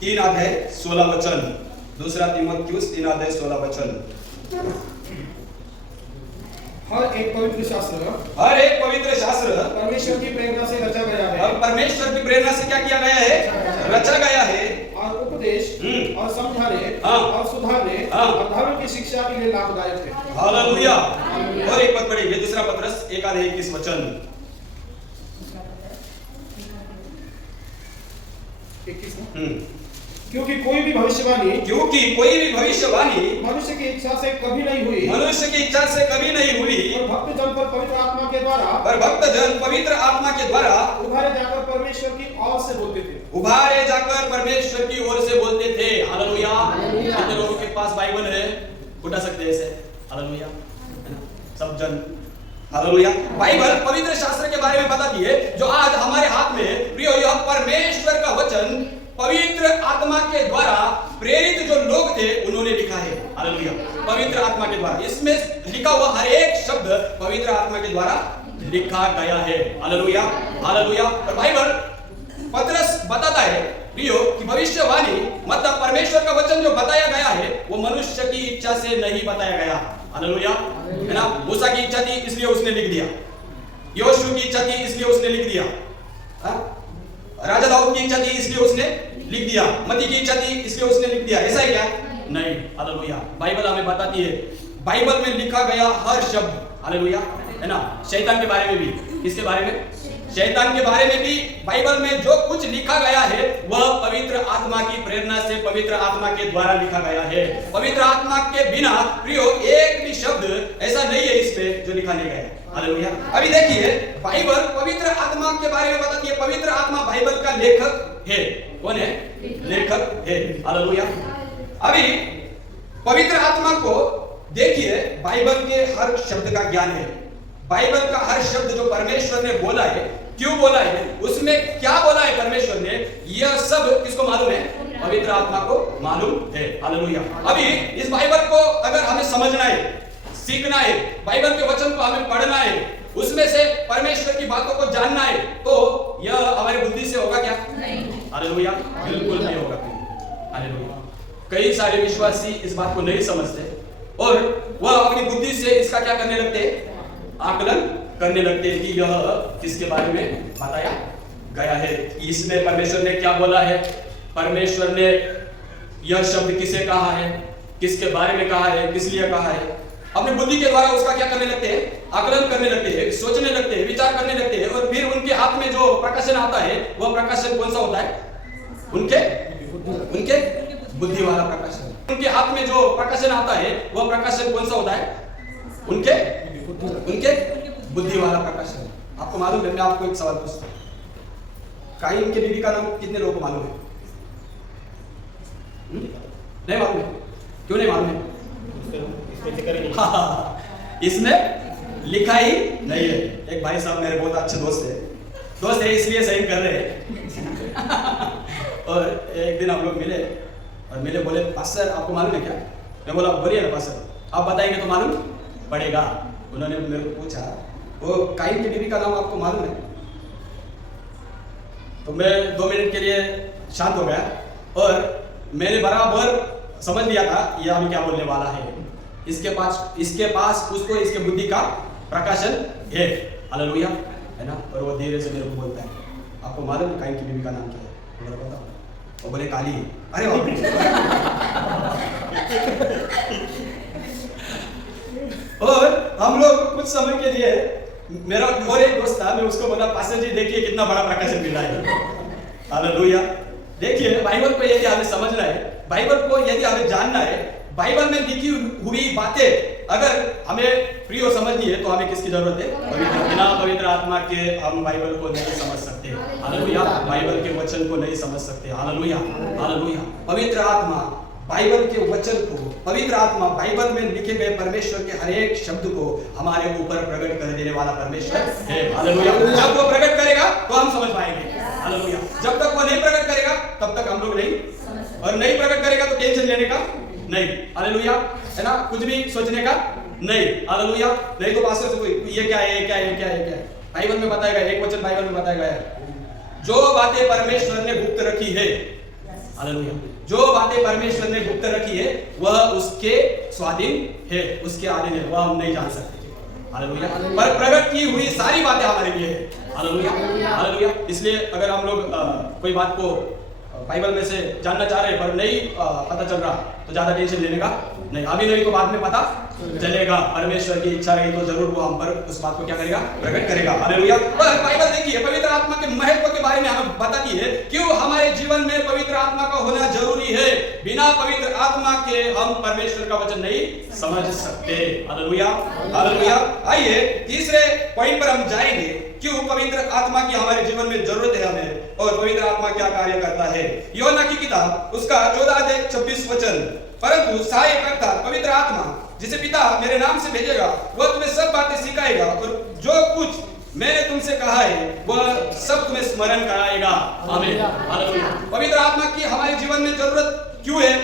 3:16 दूसरा तीमुथियुस 3:16। हर एक पवित्र शास्त्र परमेश्वर की प्रेरणा से रचा गया है, और परमेश्वर की प्रेरणा से क्या किया गया है? रचा गया है, और उपदेश और समझाने और सुधारने और धर्म की शिक्षा के लिए लाभदायक है। हालेलुया। और एक पद पढ़ेंगे, दूसरा पत्रस 1:21। 21 क्योंकि कोई भी भविष्यवाणी मनुष्य की इच्छा से कभी नहीं हुई, और भक्तजन पर पवित्र आत्मा के द्वारा उभारे जाकर परमेश्वर की ओर से बोलते थे। हालेलुया। कितने लोगों के पास बाइबल है? उठा सकते हैं इसे। हालेलुया, सब जन। हालेलुया। बाइबल पवित्र शास्त्र के बारे में बताती है जो आज हमारे हाथ में प्रियो, यह परमेश्वर का वचन पवित्र आत्मा के द्वारा प्रेरित जो लोग थे उन्होंने लिखा है। हालेलुया। पवित्र आत्मा के द्वारा इसमें लिखा हुआ हर एक शब्द पवित्र आत्मा के द्वारा लिखा गया है। Hallelujah, hallelujah. और बाइबल पतरस बताता है प्रियो कि भविष्यवाणी मतलब परमेश्वर का वचन जो बताया गया है वो मनुष्य की इच्छा से नहीं बताया गया। हालेलुया, है ना। मूसा की इच्छा थी इसलिए उसने लिख दिया, योशू की इच्छा थी इसलिए उसने लिख दिया, राजा दाऊद की इच्छा थी इसलिए उसने लिख दिया, मती की इच्छा थी इसलिए उसने लिख दिया। ऐसा है क्या? नहीं। हालेलुया। बाइबल हमें बताती है बाइबल में लिखा गया हर शब्द, हालेलुया, है ना, शैतान के बारे में भी, किसके बारे में? शैतान के बारे में भी बाइबल में जो कुछ लिखा गया है वह पवित्र आत्मा की प्रेरणा से, पवित्र आत्मा के द्वारा लिखा गया है। पवित्र आत्मा के बिना प्रियो एक भी शब्द ऐसा नहीं है इस पे जो लिखा नहीं गया। हालेलुया। अभी देखिए बाइबल पवित्र आत्मा के बारे में बताती है। पवित्र आत्मा बाइबल का लेखक है। कौन है? लेखक है। हालेलुया। अभी पवित्र आत्मा को देखिए, बाइबल के हर शब्द का ज्ञान है। बाइबल का हर शब्द जो परमेश्वर ने बोला है, क्यों बोला है, उसमें क्या बोला है परमेश्वर ने, यह सब किसको मालूम है? पवित्र आत्मा को मालूम है। हालेलुया। अभी इस बाइबल को अगर हमें समझना है, सीखना है, बाइबल के वचन को हमें पढ़ना है, उसमें से परमेश्वर की बातों को जानना है, तो यह हमारी बुद्धि से होगा क्या? नहीं। हालेलुया। बिल्कुल नहीं होगा। हालेलुया। कई सारे विश्वासी इस बात को नहीं समझते और वह अपनी बुद्धि से इसका क्या करने लगते हैं? आकलन करने लगते हैं कि यह किसके बारे में बताया गया है, इसमें परमेश्वर ने क्या बोला है, परमेश्वर ने यह शब्द किसे कहा है, किसके बारे में कहा है, किस लिए कहा है। अपनी बुद्धि के द्वारा उसका क्या करने लगते हैं? आकलन करने लगते हैं, सोचने लगते हैं, विचार करने लगते हैं और फिर उनके हाथ में जो प्रकाशन आता है वह प्रकाशन कौन सा होता है? उनके बुद्धि वाला प्रकाशन। उनके हाथ में जो प्रकाशन आता है वह प्रकाशन कौन सा होता है? उनके बुद्धि वाला प्रकाशन। आपको मालूम है, मैं आपको एक सवाल पूछता हूं, काइन के बीवी का नाम कितने लोगों को मालूम है? नहीं मालूम है? क्यों नहीं मालूम है? इसमें लिखा ही नहीं है। एक भाई साहब मेरे बहुत अच्छे दोस्त है इसलिए सही कर रहे हैं और एक दिन हम लोग मिले बोले, पास्टर आपको मालूम है क्या? मैं बोला बोलिए ना पास्टर, आप बताएंगे तो मालूम पड़ेगा। उन्होंने मेरे को पूछा, वो काइन की बीवी का नाम आपको मालूम है? तो मैं 2 मिनट के लिए शांत हो गया और मैंने बराबर समझ लिया था ये अभी क्या बोलने वाला है। इसके पास उसको इसके बुद्धि का प्रकाशन है। हालेलुया, है ना। और वो धीरे से मेरे को बोलता है, आपको मालूम है काइन की बीवी का नाम क्या है? बोला बताओ। वो बोले काली है। अरे और हम लोग कुछ समय के लिए, मेरा और एक दोस्त था, मैं उसको बोला पास्टर जी देखिए कितना बड़ा प्रकाशन मिला है। हालेलुया। देखिए बाइबल को यदि हमें समझना है, बाइबल को यदि हमें जानना है, बाइबल में लिखी हुई बातें अगर हमें प्रिय समझनी है तो हमें किसकी जरूरत है? बिना पवित्र आत्मा के हम बाइबल को नहीं समझ सकते। हालेलुया। बाइबल के वचन को नहीं समझ सकते। हालेलुया। हालेलुया। पवित्र आत्मा बाइबल के वचन को, पवित्र आत्मा बाइबल में लिखे गए परमेश्वर के हर एक शब्द को हमारे ऊपर प्रकट कर देने वाला परमेश्वर है। हालेलुया। जब वो प्रकट करेगा तो हम समझ पाएंगे। हालेलुया। जब तक वो नहीं प्रकट करेगा तब तक हम लोग नहीं, और नहीं प्रकट करेगा तो टेंशन लेने का नहीं। हालेलुया, है ना, कुछ भी सोचने का नहीं। हालेलुया। नहीं तो पास्टर से कोई ये क्या है, ये क्या है, ये क्या है, ये क्या है। बाइबल में बताया गया, एक वचन बाइबल में बताया गया है, जो बातें परमेश्वर ने गुप्त रखी है, हालेलुया, जो बातें परमेश्वर ने गुप्त रखी है वह उसके स्वाधीन है, उसके अधीन है, वह हम नहीं जान सकते। हालेलुया। पर प्रकट की हुई सारी बातें हमारे लिए है। हालेलुया। हालेलुया। इसलिए अगर हम लोग कोई बात को बाइबल में से जानना चाह रहे हैं पर नहीं पता चल रहा तो ज्यादा टेंशन लेने का नहीं। अभी नहीं तो बाद में पता चलेगा। परमेश्वर की इच्छा रही तो जरूर वो हम पर उस बात को क्या करेगा? प्रकट करेगा। हालेलुया। पर बाइबल देखिए पवित्र आत्मा के महत्व के बारे में हमें बताती है, क्यों हमारे जीवन में पवित्र आत्मा का होना जरूरी है। बिना पवित्र आत्मा के हम परमेश्वर का वचन नहीं समझ सकते। हालेलुया। हालेलुया। आइए तीसरे पॉइंट पर हम जाएंगे, क्यों पवित्र आत्मा की हमारे जीवन में जरूरत है हमें, और पवित्र आत्मा क्या कार्य करता है। यूहन्ना की किताब उसका 14-26 वचन, परंतु सहायकर्ता पवित्र आत्मा जिसे पिता मेरे नाम से भेजेगा वह तुम्हें सब बातें सिखाएगा और जो कुछ मैंने तुमसे कहा है वह सब तुम्हें स्मरण कराएगा। आमीन। हालेलुया। पवित्र आत्मा की हमारे जीवन में जरूरत क्यों है?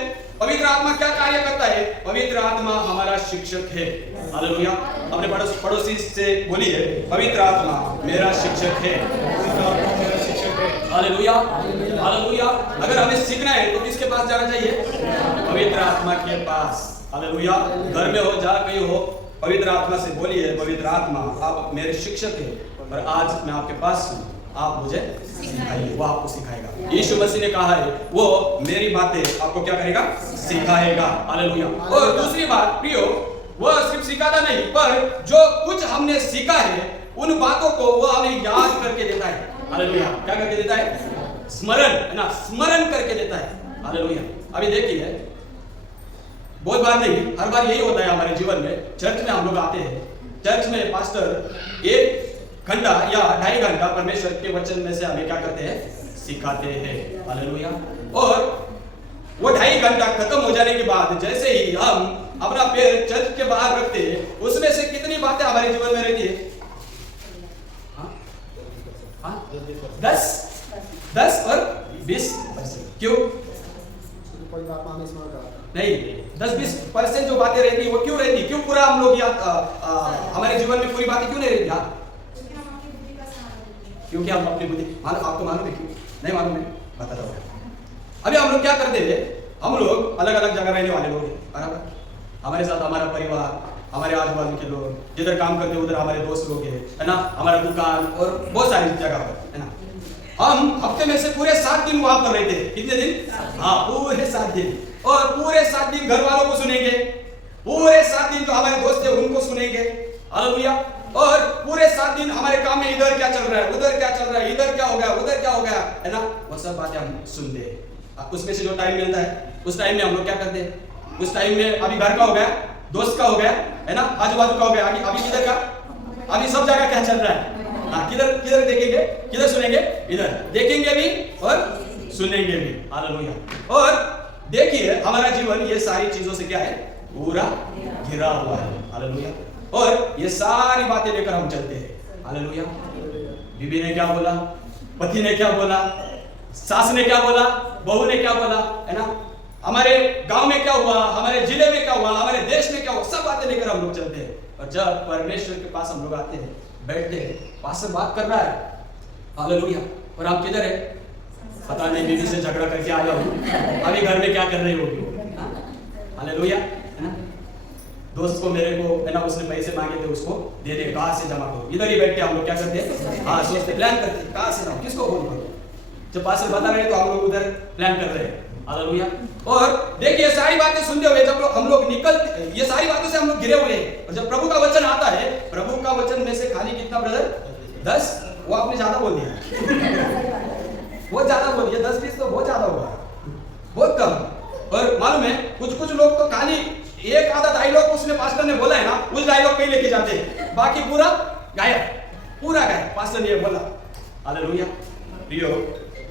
पवित्र आत्मा क्या कार्य करता है? पवित्र आत्मा हमारा शिक्षक है। हालेलुया। अपने पड़ोसी से बोलिए, पवित्र आत्मा मेरा शिक्षक है। हालेलुया। हालेलुया। अगर हमें सीखना है तो किसके पास जाना चाहिए? पवित्र आत्मा के पास। हालेलुया। घर में हो, जहाँ कहीं हो, पवित्र आत्मा से बोलिए, पवित्र आत्मा आप मेरे शिक्षक हैं और आज मैं आपके पास हूँ, आप मुझे सिखाइए। वो आपको सिखाएगा। यीशु मसीह ने कहा है वो मेरी बातें आपको क्या करेगा? सिखाएगा। हालेलुया। और दूसरी बात प्रियो, वो सिर्फ सिखाता नहीं, पर जो कुछ हमने सीखा है उन बातों को वो हमें याद करके देता है। हालेलुया। क्या करके देता है? स्मरण, है ना, स्मरण करके देता है। हालेलुया। अभी देखिए, बहुत बार नहीं, हर बार यही होता है हमारे जीवन में। चर्च में हम लोग आते हैं, चर्च में पास्टर 1 घंटा या 2.5 घंटा परमेश्वर के वचन में से हमें क्या करते हैं? सिखाते हैं। हालेलुया। और वो 2.5 घंटा खत्म हो जाने के बाद जैसे ही हम अपना पैर चर्च के बाहर रखते हैं, उसमें से कितनी बातें हमारे जीवन में रहती है? 10 और 20%। क्यों? नहीं, 10-20% जो बातें रहती है वो क्यों रहती है? क्यों पूरा हम लोग हमारे जीवन में पूरी बातें क्यों नहीं रहती? क्योंकि हम अपनी बुद्धि, आपको मालूम है क्यों? नहीं मालूम है, बताता हूँ। अभी हम लोग क्या करते हैं? हम लोग अलग अलग जगह रहने वाले लोग हैं, बराबर? हमारे साथ हमारा परिवार, हमारे आजू बाजू के लोग, जिधर काम करते हैं उधर हमारे दोस्त लोग हैं, है ना, हमारा दुकान और बहुत सारी जगह पर, है ना। हम हफ्ते में से पूरे 7 दिन वहां पर रहते हैं। कितने दिन? हाँ, पूरे 7 दिन। और पूरे 7 दिन घर वालों को सुनेंगे, पूरे 7 दिन जो हमारे दोस्त है उनको सुनेंगे। हालेलुया। और पूरे 7 दिन हमारे काम में इधर क्या चल रहा है, उधर क्या चल रहा है, इधर क्या हो गया, उधर क्या हो गया, है ना, वो सब बातें हम सुनते हैं। उसमें से जो टाइम मिलता है उस टाइम में हम लोग क्या करते हैं? उस टाइम में अभी घर का हो गया, दोस्त का हो गया, है ना, आजू बाजू का हो गया, अभी किधर का, अभी सब जगह क्या चल रहा है? किधर किधर देखेंगे, किधर सुनेंगे? इधर देखेंगे भी और सुनेंगे भी। हालेलुया। और देखिए हमारा जीवन ये सारी चीजों से क्या है? पूरा घिरा हुआ है। हालेलुया। और ये सारी बातें लेकर हम चलते हैं। हालेलुया। बीबी ने क्या बोला, पति ने क्या बोला, सास ने क्या बोला, बहू ने क्या बोला, है ना, हमारे गांव में क्या हुआ, हमारे जिले में क्या हुआ, हमारे देश में क्या हुआ, सब बातें लेकर हम लोग चलते हैं। और जब परमेश्वर के पास हम लोग आते हैं, बैठते हैं, पास्टर बात कर रहा है, हालेलुया, और आप किधर है? पता नहीं, बीवी से झगड़ा करके आया हूँ, अभी घर में क्या कर रही होगी? हालेलुया, है ना। दोस्त को, मेरे को, है ना, उसने पैसे मांगे थे, उसको दे दे, कहाँ से जमा करो। इधर ही बैठ के हम लोग क्या करते हैं? हाँ, सोचते, प्लान करते हैं, कहाँ से लाऊं, किसको फोन करूं। जब पास्टर बता रहे हैं तो हम लोग उधर प्लान कर रहे हैं। हालेलुया। और देखिए सारी बातें सुनते हुए जब हम लोग निकलते, ये सारी बातों से हम लोग घिरे हुए हैं। और जब प्रभु का वचन आता है, प्रभु का वचन में से खाली कितना ब्रदर? 10। वो आपने ज्यादा बोल दिया, बहुत ज्यादा बोल दिया, 10-20 तो बहुत ज्यादा होगा, बहुत कम। और मालूम है कुछ लोग तो खाली एक आधा डायलॉग उसने पास्टर ने बोला है ना, उस डायलॉग पे ही लेके जाते हैं, बाकी पूरा गायब, पूरा गायब। पास्टर ने ये बोला। हालेलुया। प्रियो,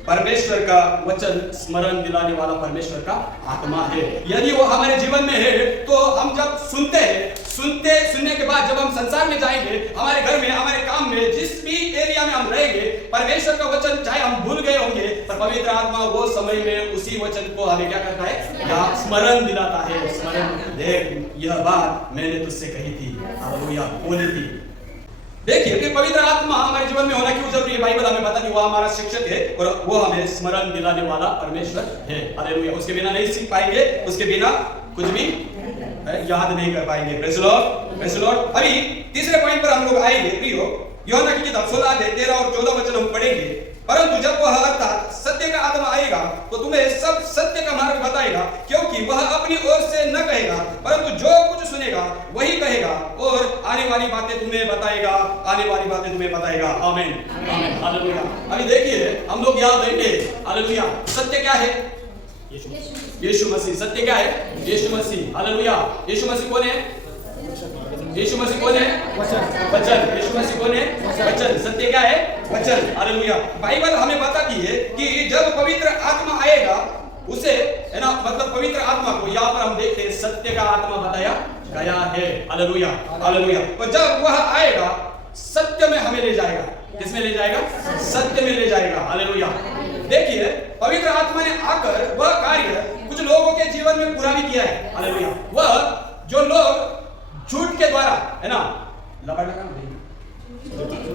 परमेश्वर का वचन स्मरण दिलाने वाला परमेश्वर का आत्मा है। यदि वो हमारे जीवन में है तो हम जब सुनते हैं, सुनने के बाद जब हम संसार में जाएंगे, हमारे घर में, हमारे काम में, जिस भी एरिया में हम रहेंगे, परमेश्वर का वचन चाहे हम भूल गए होंगे, पर पवित्र आत्मा वो समय में उसी वचन को हमें क्या करता है? या स्मरण दिलाता है। स्मरण, देख यह बात मैंने तुझसे कही थी, हालेलुया, बोली थी। देखिए कि पवित्र आत्मा हमारे जीवन में होना क्यों जरूरी है। बाइबल हमें बताती है वो हमारा शिक्षक है और वो हमें स्मरण दिलाने वाला परमेश्वर है। हालेलुया। उसके बिना नहीं सीख पाएंगे, उसके बिना कुछ भी याद नहीं कर पाएंगे। Praise Lord, praise Lord. अभी तीसरे पॉइंट पर हम लोग आएंगे। प्रियो, यूहन्ना की किताब 16 अध्याय 13 और 14 वचन हम पढ़ेंगे। परंतु जब वह अर्थात सत्य का आत्मा आएगा तो तुम्हें सब सत्य का मार्ग बताएगा, क्योंकि वह अपनी ओर से न कहेगा, परंतु जो कुछ सुनेगा वही कहेगा और आने वाली बातें तुम्हें बताएगा, आने वाली बातें तुम्हें बताएगा। आमीन, आमीन, हालेलुया। अभी देखिए हम लोग यहाँ बैठे, हालेलुया। सत्य क्या है? यीशु मसीह। सत्य क्या है? यीशु मसीह। हालेलुया। यीशु मसीह कौन है? यीशु मसीह कौन है? वचन। यीशु मसीह कौन है? वचन। सत्य क्या है? वचन। हालेलुया। बाइबल हमें बताती है कि जब पवित्र आत्मा आएगा उसे, है ना, मतलब पवित्र आत्मा को यहाँ पर हम देखते हैं सत्य का आत्मा बताया गया है। Hallelujah, hallelujah. और जब वह आएगा सत्य में हमें ले जाएगा। किसमें ले जाएगा? सत्य में ले जाएगा। हालेलुया। देखिए पवित्र आत्मा ने आकर वह कार्य कुछ लोगों के जीवन में पूरा भी किया है। हालेलुया। वह जो लोग झूठ के द्वारा, है ना,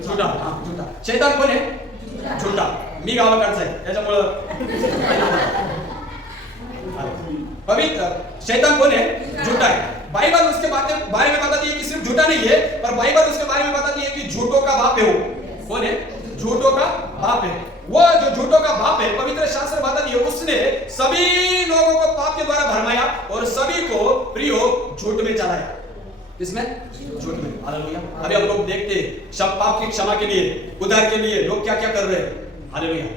झूठा, हाँ झूठा, शैतान कोण आहे? झूठा। मी गावाकडचा आहे त्याच्यामुळे पवित्र शैतान कौन है? झूठा है। बाइबल उसके बारे में बताती है कि सिर्फ झूठा नहीं है, पर बाइबल उसके बारे में बताती है कि झूठों का बाप है। वो कौन है? झूठों का बाप है। वो जो झूठों का बाप है, पवित्र शास्त्र बताती है उसने सभी लोगों को पाप के द्वारा भरमाया और सभी को प्रियो झूठ में चलाया। किसमें? झूठ में। हालेलुया। अभी हम लोग देखते हैं सब पाप की क्षमा के लिए, उद्धार के लिए लोग क्या क्या कर रहे हैं। हालेलुया।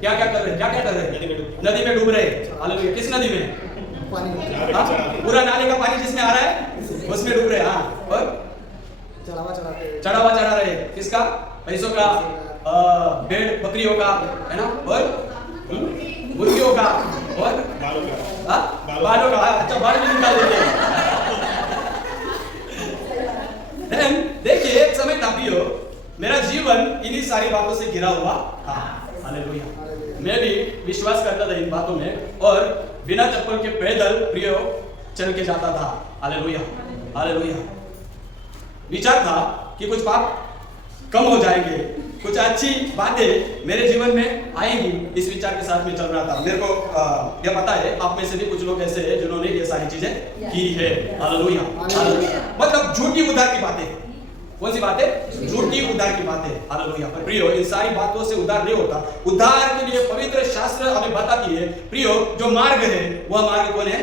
क्या क्या कर रहे हैं? क्या क्या कर रहे हैं? नदी में डूब रहे हैं। हालेलुया। किस नदी में? पानी पूरा नाले का पानी जिसमें आ रहा है उसमें डूब रहे हैं। हाँ, और चढ़ावा चढ़ा रहे हैं। किसका? पैसों का, भेड़ बकरियों का, है ना, और मुर्गियों का, और बालों का। अच्छा, बाल भी निकाल देते हैं। देखिए, एक समय था प्रियो, मेरा जीवन इन्हीं सारी बातों से घिरा हुआ था। हालेलुया। मैं भी विश्वास करता था इन बातों में और बिना चप्पल के पैदल प्रियो चल के जाता था। हालेलुया। हालेलुया। विचार था कि कुछ पाप कम हो जाएंगे, कुछ अच्छी बातें मेरे जीवन में आएंगी, इस विचार के साथ में चल रहा था। मेरे को यह पता है आप में से भी कुछ लोग ऐसे हैं जिन्होंने ये सारी चीजें की है। हालेलुया। मतलब झूठी उद्धार की बातें। कौन सी बातें? झूठी उद्धार की बातें। हालेलुया। पर प्रियो, इन सारी बातों से उद्धार नहीं होता। उद्धार के लिए पवित्र शास्त्र हमें बताती है प्रियो, जो मार्ग है वह मार्ग कौन है?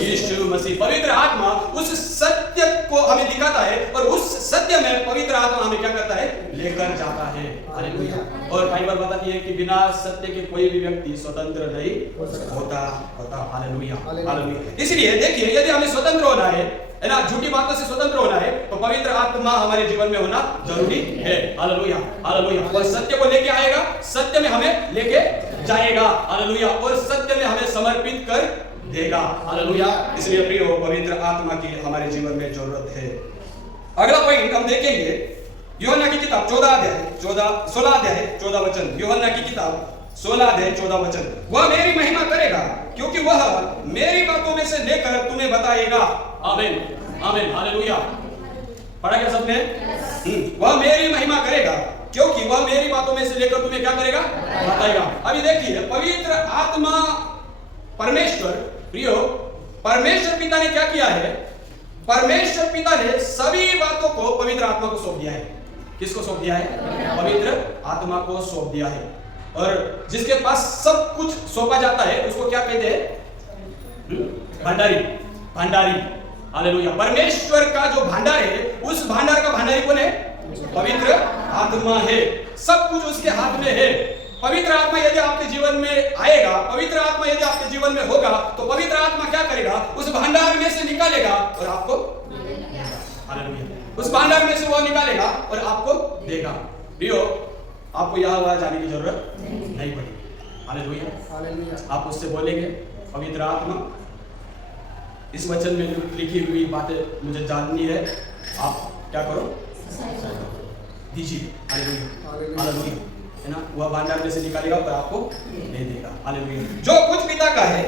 यीशु मसीह। पवित्र आत्मा उस सत्य को हमें दिखाता है और उस सत्य में पवित्र आत्मा हमें क्या करता है? लेकर जाता है। हालेलुया। और बाइबल बताती है कि बिना सत्य के कोई भी व्यक्ति स्वतंत्र नहीं होता। हालेलुया। हालेलुया। इसलिए देखिए, यदि हमें स्वतंत्र होना है ना, झूठी बातों से स्वतंत्र होना है, तो पवित्र आत्मा हमारे जीवन में होना जरूरी है। हालेलुया। हालेलुया। और सत्य को लेके आएगा, सत्य में हमें लेके जाएगा। हालेलुया। और सत्य में हमें समर्पित कर देगा। हालेलुया। इसलिए प्रियो, पवित्र आत्मा की हमारे जीवन में जरूरत है। अगला पॉइंट हम देखेंगे, यूहन्ना की किताब 16 अध्याय 14 वचन। यूहन्ना की किताब 16 अध्याय 14 वचन। वह मेरी महिमा करेगा क्योंकि वह मेरी बातों में से लेकर तुम्हें बताएगा। आमीन। आमीन। हालेलुया। पढ़ा क्या सबने? वह मेरी महिमा करेगा क्योंकि वह मेरी बातों में से लेकर तुम्हें क्या करेगा? बताएगा। अभी देखिए, पवित्र आत्मा परमेश्वर, प्रियो, परमेश्वर पिता ने क्या किया है? परमेश्वर पिता ने सभी बातों को पवित्र आत्मा को सौंप दिया है। किसको सौंप दिया है? पवित्र आत्मा को सौंप दिया है। और जिसके पास सब कुछ सौंपा जाता है उसको क्या कहते हैं? भंडारी। हालेलुया। परमेश्वर का जो भंडार है, उस भंडार का भंडारी कौन है? पवित्र आत्मा है। सब कुछ उसके हाथ में है। पवित्र आत्मा यदि आपके जीवन में आएगा, पवित्र आत्मा यदि आपके जीवन में होगा, तो पवित्र आत्मा क्या करेगा? उस भंडार में से निकालेगा और आपको, हालेलुया, उस भंडार में से वो निकालेगा और आपको देगा। प्रियो, आपको यहाँ वहाँ जाने की जरूरत नहीं पड़ेगी। हालेलुया। आप उससे बोलेंगे, पवित्र आत्मा, इस वचन में जो लिखी हुई बातें मुझे जाननी है, आप क्या करो? दीजिए। हालेलुया। हालेलुया। है ना, वह भंडार में से निकालेगा और आपको दे देगा। हालेलुया। जो कुछ पिता का है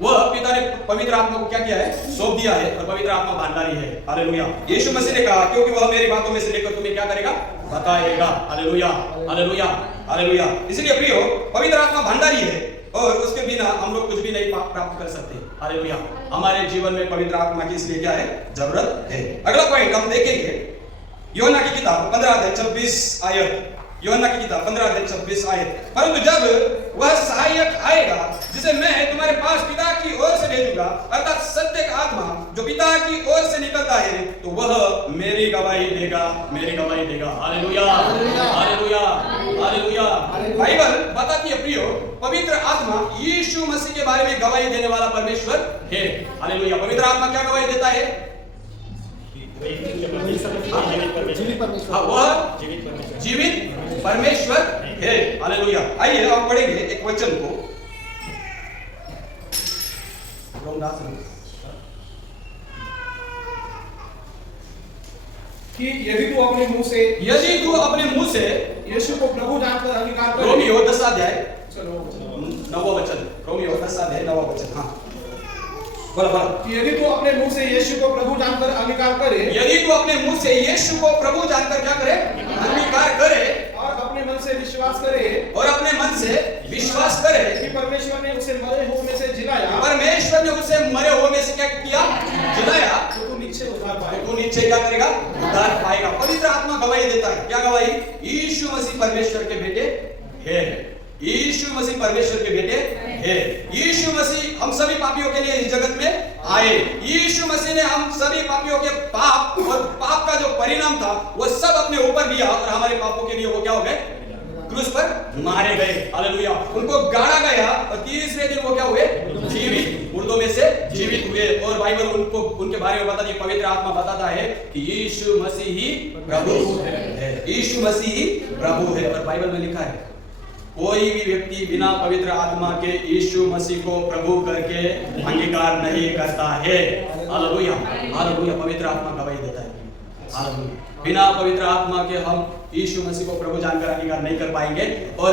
वह पिता ने पवित्र आत्मा को क्या किया है? सौंप दिया है। और पवित्र आत्मा भंडारी है। हालेलुया। यीशु मसीह ने कहा क्योंकि वह मेरी बातों में से लेकर तुम्हें क्या करेगा? बताएगा। हालेलुया। हालेलुया। हालेलुया। इसलिए प्रियो, पवित्र आत्मा भंडारी है और उसके बिना हम लोग कुछ भी नहीं प्राप्त कर सकते। हालेलुया। हमारे जीवन में पवित्र आत्मा की इसलिए क्या है? जरूरत है। अगला पॉइंट हम देखेंगे, यूहन्ना की किताब 15 अध्याय 26 आयत। यूहन्ना की किताब 15 अध्याय 26 आयत। परंतु जब वह सहायक आएगा जिसे मैं तुम्हारे पास पिता की ओर से भेजूंगा, अर्थात सत्य का आत्मा जो पिता की ओर से निकलता है, तो वह मेरी गवाही देगा। मेरी गवाही देगा। हालेलुया। हालेलुया। हालेलुया। बाइबल बताती है प्रियो, पवित्र आत्मा यीशु मसीह के बारे में गवाही देने वाला परमेश्वर है। हालेलुया। पवित्र आत्मा क्या गवाही देता है? वह जीवित परमेश्वर है। हालेलुया। आइए हम पढ़ेंगे एक वचन को, कि यदि तू अपने मुंह से यीशु को प्रभु जानकर अंगीकार करे। रोमियो 10 अध्याय चलो 9वां वचन। रोमियो 10 अध्याय 9वां वचन। हाँ, बोला। यदि तू अपने मुंह से यीशु को प्रभु जानकर अंगीकार करे, यदि तू अपने मुंह से यीशु को प्रभु जानकर क्या करे? अंगीकार करे, और अपने मन से विश्वास करे, और अपने मन से विश्वास करे कि परमेश्वर ने उसे मरे हुए में से जिलाया, परमेश्वर ने उसे मरे हुए में से क्या किया? जिलाया, तो तू निश्चय उद्धार पाएगा। तू निश्चय क्या करेगा? उद्धार पाएगा। पवित्र आत्मा गवाही देता है। क्या गवाही? यीशु मसीह परमेश्वर के बेटे है। यीशु मसीह परमेश्वर के बेटे है। यीशु मसीह हम सभी पापियों के लिए इस जगत में आए। यीशु मसीह ने हम सभी पापियों के पाप और पाप का जो परिणाम था वो सब अपने ऊपर लिया और हमारे पापों के लिए वो क्या हो गए, क्रूस पर मारे गए। हालेलुया। उनको गाड़ा गया और तीसरे दिन वो क्या हुए, जीवित, मुर्दों में से जीवित हुए। और बाइबल उनको उनके बारे में बताती है, पवित्र आत्मा बताता है कि यीशु मसीह ही प्रभु है, यीशु मसीह ही प्रभु है। और बाइबल में लिखा है कोई भी व्यक्ति बिना पवित्र आत्मा के यीशु मसीह को प्रभु करके अंगीकार नहीं करता है। Hallelujah, hallelujah. पवित्र आत्मा गवाही देता है। हालेलुया। बिना पवित्र आत्मा के हम यीशु मसीह को प्रभु जानकर अंगीकार नहीं कर पाएंगे और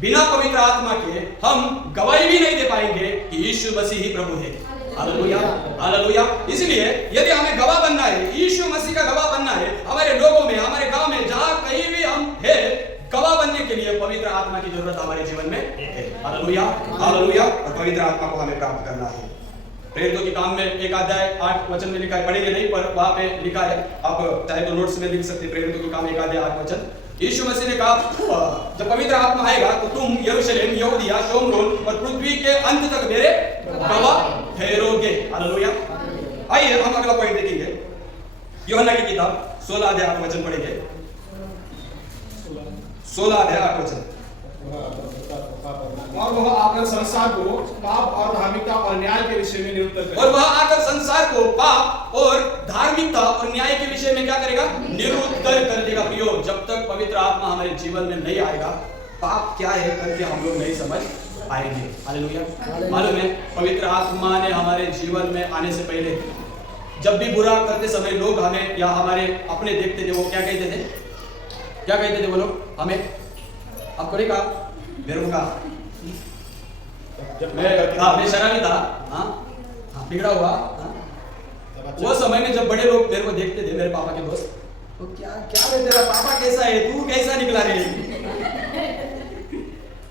बिना पवित्र आत्मा के हम गवाही भी नहीं दे पाएंगे कि यीशु मसीह ही प्रभु है। Hallelujah, hallelujah. इसलिए यदि हमें गवाह बनना है, यीशु मसीह का गवाह बनना है, हमारे लोगों में, हमारे गांव में, जहां कहीं भी हम है, गवाह बनने के लिए पवित्र आत्मा की जरूरत हमारे जीवन में है। Hallelujah, hallelujah. और पवित्र आत्मा को हमें प्राप्त करना है। प्रेरितों के काम में 1 अध्याय 8 वचन में लिखा है, पढ़ेंगे नहीं पर वहां पे लिखा है, आप चाहे तो नोट्स में लिख सकते हैं। प्रेरितों के काम 1 अध्याय 8 वचन। यीशु मसीह ने कहा जब पवित्र आत्मा आएगा तो तुम यरूशलेम, यहूदिया, शोमरोन और पृथ्वी के अंत तक मेरे गवाह ठहरोगे। हालेलुया। आइए हम अगला पॉइंट देखेंगे। यूहन्ना की किताब 16 अध्याय 8 वचन पढ़ेंगे। 16 अध्याय 8 वचन। और वह आकर संसार को पाप और धार्मिकता और न्याय के विषय में निरुत्तर करेगा। और वह आकर संसार को पाप और धार्मिकता और न्याय के विषय में क्या करेगा, निरुत्तर कर देगा। प्रियो, जब तक पवित्र आत्मा हमारे जीवन में नहीं आएगा, पाप क्या है करके हम लोग नहीं समझ पाएंगे। हालेलुया। मालूम है, पवित्र आत्मा ने हमारे जीवन में आने से पहले जब भी बुरा करते समय लोग हमें या हमारे अपने देखते थे, वो क्या कहते थे, क्या कहते थे वो लोग हमें? आपको नहीं कहा, मेरे को कहा मैं शराबी था, हाँ, बिगड़ा हुआ। वो समय में जब बड़े लोग मेरे को देखते थे, मेरे पापा के दोस्त, तो क्या क्या है तेरा पापा कैसा है, तू कैसा निकला रे,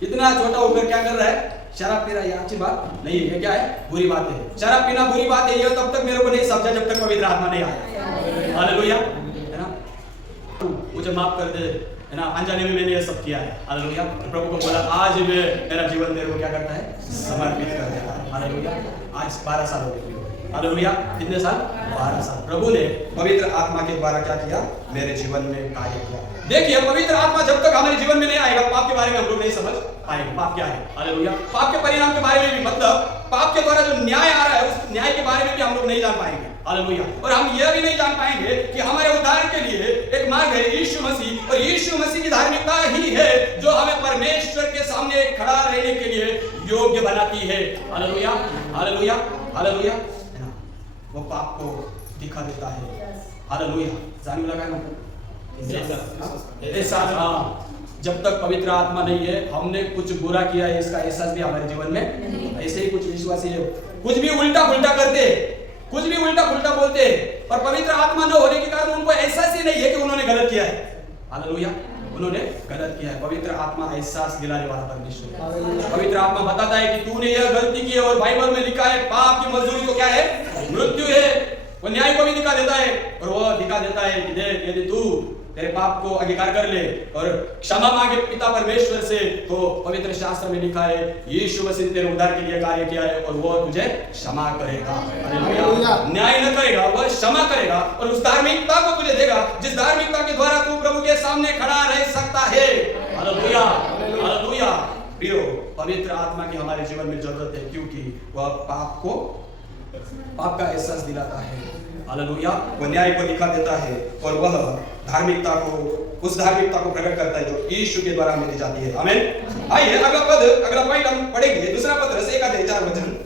इतना छोटा होकर क्या कर रहा है, शराब पी रहा है। ये अच्छी बात नहीं है, क्या है, बुरी बात है। शराब पीना बुरी बात है, ये तब तक मेरे को नहीं समझा जब तक पवित्र आत्मा नहीं आया। हालेलुया, है ना। मुझे माफ कर दे, है ना, अनजाने में मैंने ये सब किया है। हालेलुया। प्रभु को बोला आज मेरा जीवन मेरे को क्या करता है, समर्पित कर देता है। हालेलुया। आज 12 साल हो गए। हालेलुया। कितने साल? 12 साल। प्रभु ने पवित्र आत्मा के द्वारा क्या किया, मेरे जीवन में कार्य किया। देखिए, पवित्र आत्मा जब तक हमारे जीवन में नहीं आएगा, पाप के बारे में हम लोग नहीं समझ पाएंगे। पाप क्या है? हालेलुया। पाप के परिणाम के बारे में भी, मतलब पाप के द्वारा जो न्याय आ रहा है, उस न्याय के बारे में भी हम लोग नहीं जान पाएंगे। हालेलुया। और हम यह भी नहीं जान पाएंगे कि हमारे उद्धार के लिए एक मार्ग है, यीशु मसीह, और यीशु मसीह की धार्मिकता ही है जो हमें परमेश्वर के सामने खड़ा रहने के लिए योग्य बनाती है। Hallelujah, hallelujah, hallelujah. वो पाप को दिखा देता है। हालेलुया। जानने लगा ना, जब तक पवित्र आत्मा नहीं है, हमने कुछ बुरा किया है इसका एहसास भी हमारे जीवन में। ऐसे ही कुछ विश्वासी है, कुछ भी उल्टा पुल्टा करते, कुछ भी उल्टा पुल्टा बोलते, और पवित्र आत्मा न होने के कारण उनको एहसास ही नहीं है कि उन्होंने गलत किया है। हालेलुया। उन्होंने गलत किया है। पवित्र आत्मा एहसास दिलाने वाला परमेश्वर। पवित्र आत्मा बताता है कि तूने यह गलती की है, और बाइबल में लिखा है पाप की मजदूरी तो क्या है, मृत्यु है। वो न्याय को भी दिखा देता है, और वह दिखा देता है कि देख, यदि तू तेरे पाप को अंगीकार कर ले और क्षमा मांगे पिता परमेश्वर से, तो पवित्र शास्त्र में लिखा है यीशु मसीह ने तेरे उद्धार के लिए कार्य किया है और वो तुझे क्षमा करेगा। हालेलुया। न्याय न करेगा, वह क्षमा करेगा और उस धार्मिकता को तुझे देगा जिस धार्मिकता के द्वारा तू प्रभु के सामने खड़ा रह सकता है। Hallelujah, hallelujah. प्रियो, पवित्र आत्मा की हमारे जीवन में जरूरत है, क्योंकि वह पाप का एहसास दिलाता है। हालेलुया। वह न्याय को दिखा देता है और वह धार्मिकता को, उस धार्मिकता को प्रकट करता है जो यीशु के द्वारा मिली जाती है। आमीन। आइए अगला पॉइंट हम पढ़ेंगे, दूसरा पत्रस 1 अध्याय 4 वचन।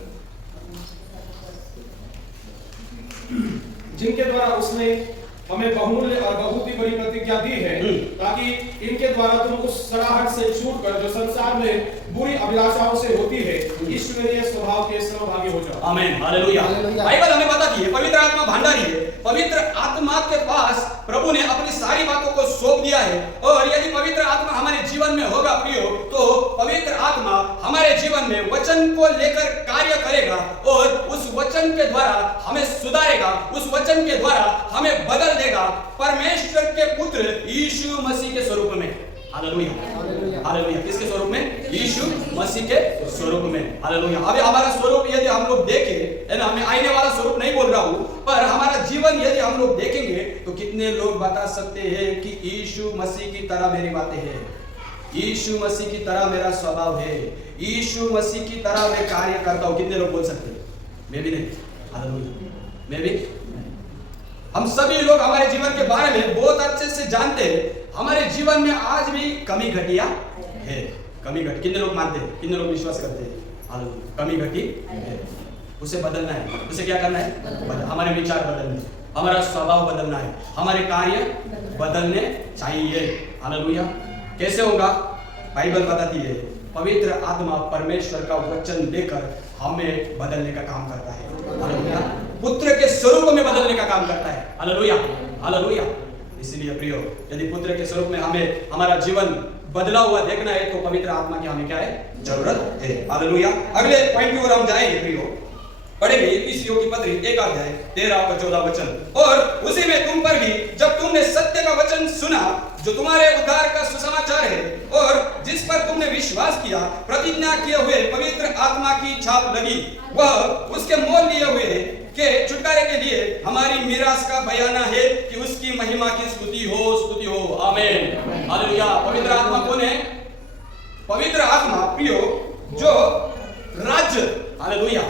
जिनके द्वारा उसने हमें बहुमूल्य और बहुत ही बड़ी प्रतिज्ञा दी है, ताकि इनके द्वारा तुम उस सराहट से छूटकर जो संसार में बुरी अभिलाषाओं से होती है, ईश्वरीय स्वभाव के सहभागी हो जाओ। आमीन। हालेलुया। बाइबल हमें बताती है पवित्र आत्मा भंडारी है। पवित्र आत्मा के पास प्रभु ने अपनी सारी बातों को सौंप दिया है, और यदि पवित्र आत्मा हमारे जीवन में होगा प्रियो, तो पवित्र आत्मा हमारे जीवन में वचन को लेकर कार्य करेगा और उस वचन के द्वारा हमें सुधारेगा, उस वचन के द्वारा हमें बदल देगा परमेश्वर के पुत्र यीशु मसीह के स्वरूप में। Hallelujah, hallelujah. किसके स्वरूप में? यीशु मसीह के स्वरूप में। हालेलुया। अभी हमारा स्वरूप यदि हम लोग देखें, है ना, मैं आईने वाला स्वरूप नहीं बोल रहा हूं, पर हमारा जीवन यदि हम लोग देखेंगे तो कितने लोग बता सकते हैं कि यीशु मसीह की तरह मेरी बातें हैं, यीशु मसीह की तरह मेरा स्वभाव है, यीशु मसीह की तरह मैं कार्य करता हूं? कितने लोग बोल सकते हैं? मैं भी नहीं, हालेलुया, मैं भी। हम सभी लोग हमारे जीवन के बारे में बहुत अच्छे से जानते हैं, हमारे जीवन में आज भी कमी घटिया है, कमी घटी। कितने लोग मानते हैं, कितने लोग विश्वास करते हैं? हालेलुया, कमी घटी है, उसे बदलना है। उसे क्या करना है? हमारे विचार बदलने, हमारा स्वभाव बदलना है, हमारे कार्य बदलने चाहिए। हालेलुया। कैसे होगा? बाइबल बताती है, पवित्र आत्मा परमेश्वर का वचन देकर हमें बदलने का काम करता है। हालेलुया। पुत्र के स्वरूप में बदलने का काम करता है। Hallelujah, hallelujah. इसलिए प्रियो, यदि पुत्र के स्वरूप में हमें हमारा जीवन बदला हुआ देखना है तो पवित्र आत्मा की हमें क्या है? जरूरत है। हालेलुया। अगले पॉइंट की ओर हम जाएंगे प्रियो, पढ़ेंगे इफिसियों की पत्री 1 अध्याय 13 और 14 वचन। और उसी में तुम पर भी जब तुमने सत्य का वचन सुना जो तुम्हारे उद्धार का सुसमाचार है, और जिस पर तुमने विश्वास किया, प्रतिज्ञा किए हुए पवित्र आत्मा की छाप लगी, वह उसके मोल लिए हुए के छुटकारे के लिए हमारी मिरास का बयाना है कि उसकी महिमा की स्तुति हो, स्तुति हो। आमीन, हालेलुया। पवित्र आत्मा कौन है? पवित्र आत्मा प्रियो जो राज्य, हालेलुया,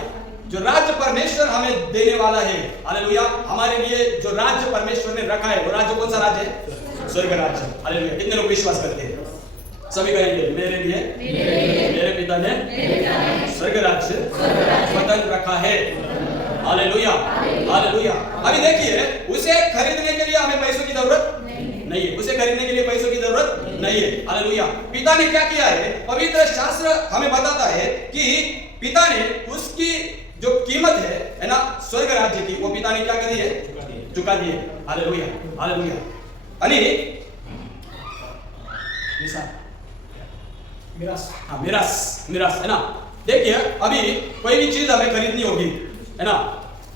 जो राज्य परमेश्वर हमें देने वाला है। हालेलुया। हमारे लिए जो राज्य परमेश्वर ने रखा है, वो राज्य कौन सा राज्य है? स्वर्ग राज्य। हालेलुया। कितने लोग विश्वास करते हैं? सभी कहेंगे, मेरे लिए मेरे पिता ने स्वर्ग राज्य स्वतंत्र रखा है। Hallelujah, hallelujah. अभी देखिए, उसे खरीदने के लिए हमें पैसों की जरूरत नहीं है, उसे खरीदने के लिए पैसों की जरूरत नहीं है। हालेलुया। पिता ने क्या किया है? पवित्र शास्त्र हमें बताता है कि पिता ने उसकी जो कीमत है ना, स्वर्ग राज्य की, वो पिता ने क्या करी है? चुका दी है। Hallelujah, hallelujah. अली मिरास, हाँ, मिरास, मिरास है ना। देखिए, अभी कोई भी चीज हमें खरीदनी होगी, है ना,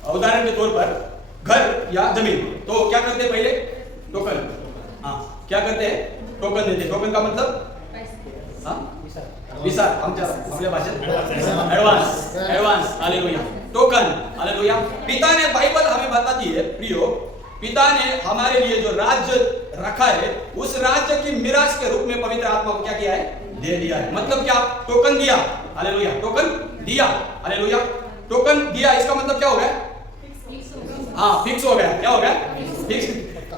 उदाहरण के तौर पर घर या जमीन, तो क्या करते हैं? पहले टोकन, हाँ, क्या करते हैं? टोकन देते। टोकन का मतलब हाँ, विसार, आपल्या भाषेत advance, advance. Hallelujah, token. Hallelujah. पिता ने, बाइबल हमें बताती है प्रियो, पिता ने हमारे लिए जो राज्य रखा है, उस राज्य की मिरास के रूप में पवित्र आत्मा को क्या किया है? दे दिया है। मतलब क्या? टोकन दिया। हालेलुया, टोकन दिया। हालेलुया, टोकन दिया। इसका मतलब क्या हो गया? हाँ, फिक्स हो गया। क्या हो गया?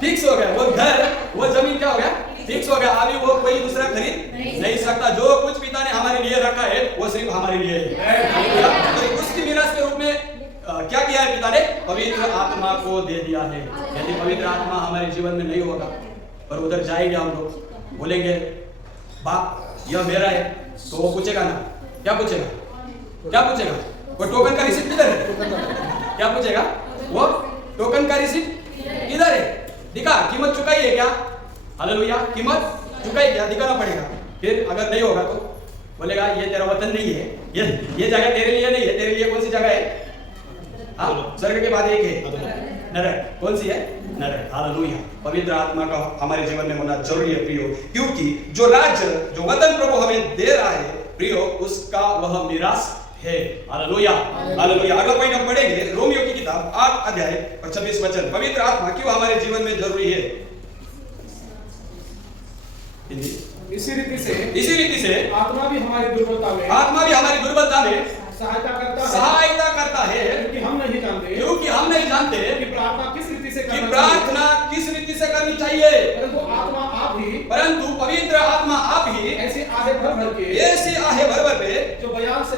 फिक्स हो गया। वो घर, वो जमीन क्या हो गया? फिक्स हो गया। अभी वो कोई दूसरा खरीद नहीं सकता। जो कुछ पिता ने हमारे लिए रखा है, वो सिर्फ हमारे लिए है। तो उसकी मिरास के रूप में क्या किया है पिता ने? पवित्र आत्मा को दे दिया है। यदि पवित्र आत्मा हमारे जीवन में नहीं होगा, पर उधर जाएंगे हम लोग, बोलेंगे बाप यह मेरा है, तो वो पूछेगा ना, क्या पूछेगा? क्या पूछेगा? वो टोकन का रिसीप्ट किधर है? क्या पूछेगा? वो टोकन का रिसीप्ट किधर है? दिखा, कीमत चुकाई है क्या? हालेलुया, कीमत चुकाई क्या? दिखाना पड़ेगा। फिर अगर नहीं होगा तो बोलेगा ये तेरा वतन नहीं है, ये जगह तेरे लिए नहीं है। तेरे लिए कौन सी जगह है? हाँ, स्वर्ग के बाद एक है नरक। कौन सी है? नरक। हालेलुया। पवित्र आत्मा का हमारे जीवन में होना जरूरी है प्रियो, क्योंकि जो राज्य, जो वतन प्रभु हमें दे रहा है प्रियो, उसका वह मिरास है। Hallelujah, hallelujah. अगला पॉइंट हम पढ़ेंगे, रोमियो की किताब 8 अध्याय और 26 वचन। पवित्र आत्मा क्यों हमारे जीवन में जरूरी है? इसी रीति से आत्मा भी हमारी दुर्बलता में सहायता करता है, क्योंकि हम नहीं जानते कि प्रार्थना किस रीति से करनी चाहिए, परंतु पवित्र आत्मा आप ही ऐसे आहे भर भर के जो बयान से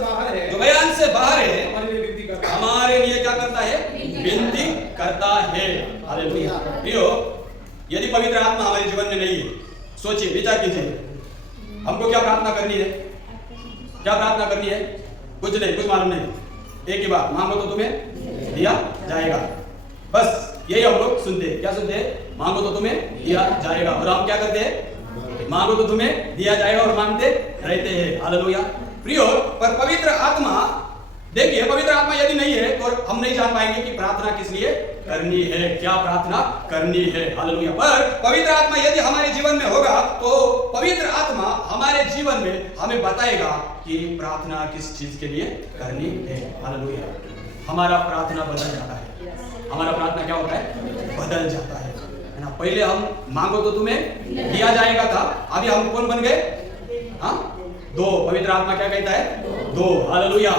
बाहर है हमारे लिए क्या करता है? विनती करता है। हालेलुया। प्रियो, यदि पवित्र आत्मा हमारे जीवन में नहीं है, सोचिए, विचार कीजिए, हमको क्या प्रार्थना करनी है? क्या प्रार्थना करनी है? कुछ नहीं, कुछ मालूम नहीं। एक ही बात, मांगो तो तुम्हें दिया जाएगा। बस यही हम लोग सुनते हैं। क्या सुनते हैं? मांगो तो तुम्हें दिया जाएगा। और हम क्या करते हैं? मांगो तो तुम्हें दिया जाएगा और मांगते रहते हैं। हालेलुया। प्रियो, पर पवित्र आत्मा, देखिए, पवित्र आत्मा यदि नहीं है तो हम नहीं जान पाएंगे कि प्रार्थना किस लिए करनी है, क्या प्रार्थना करनी है। हालेलुया। पर पवित्र आत्मा यदि हमारे जीवन में होगा तो पवित्र आत्मा हमारे जीवन में हमें बताएगा कि प्रार्थना किस चीज के लिए करनी है। हालेलुया। हमारा प्रार्थना बदल जाता है। हमारा प्रार्थना क्या होता है? बदल जाता है। पहले हम मांगो तो तुम्हें दिया जाएगा था, अभी हम कौन बन गए? हाँ, दो। पवित्र आत्मा क्या कहता है? दो। Hallelujah,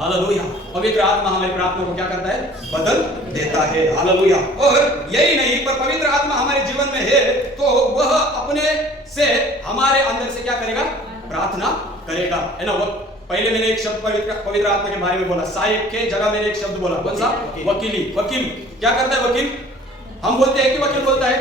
hallelujah. पवित्र आत्मा हमारी प्रार्थना को क्या करता है? बदल देता है। हालेलुया। और यही नहीं, पर पवित्र आत्मा हमारे जीवन में है तो वह अपने से हमारे अंदर से क्या करेगा? प्रार्थना करेगा, है ना। वो पहले मैंने एक शब्द पवित्र आत्मा के बारे में बोला, सहायक के जगह मैंने एक शब्द बोला, कौन सा? वकीली। वकील क्या करता है? वकील हम बोलते हैं कि वकील बोलता है?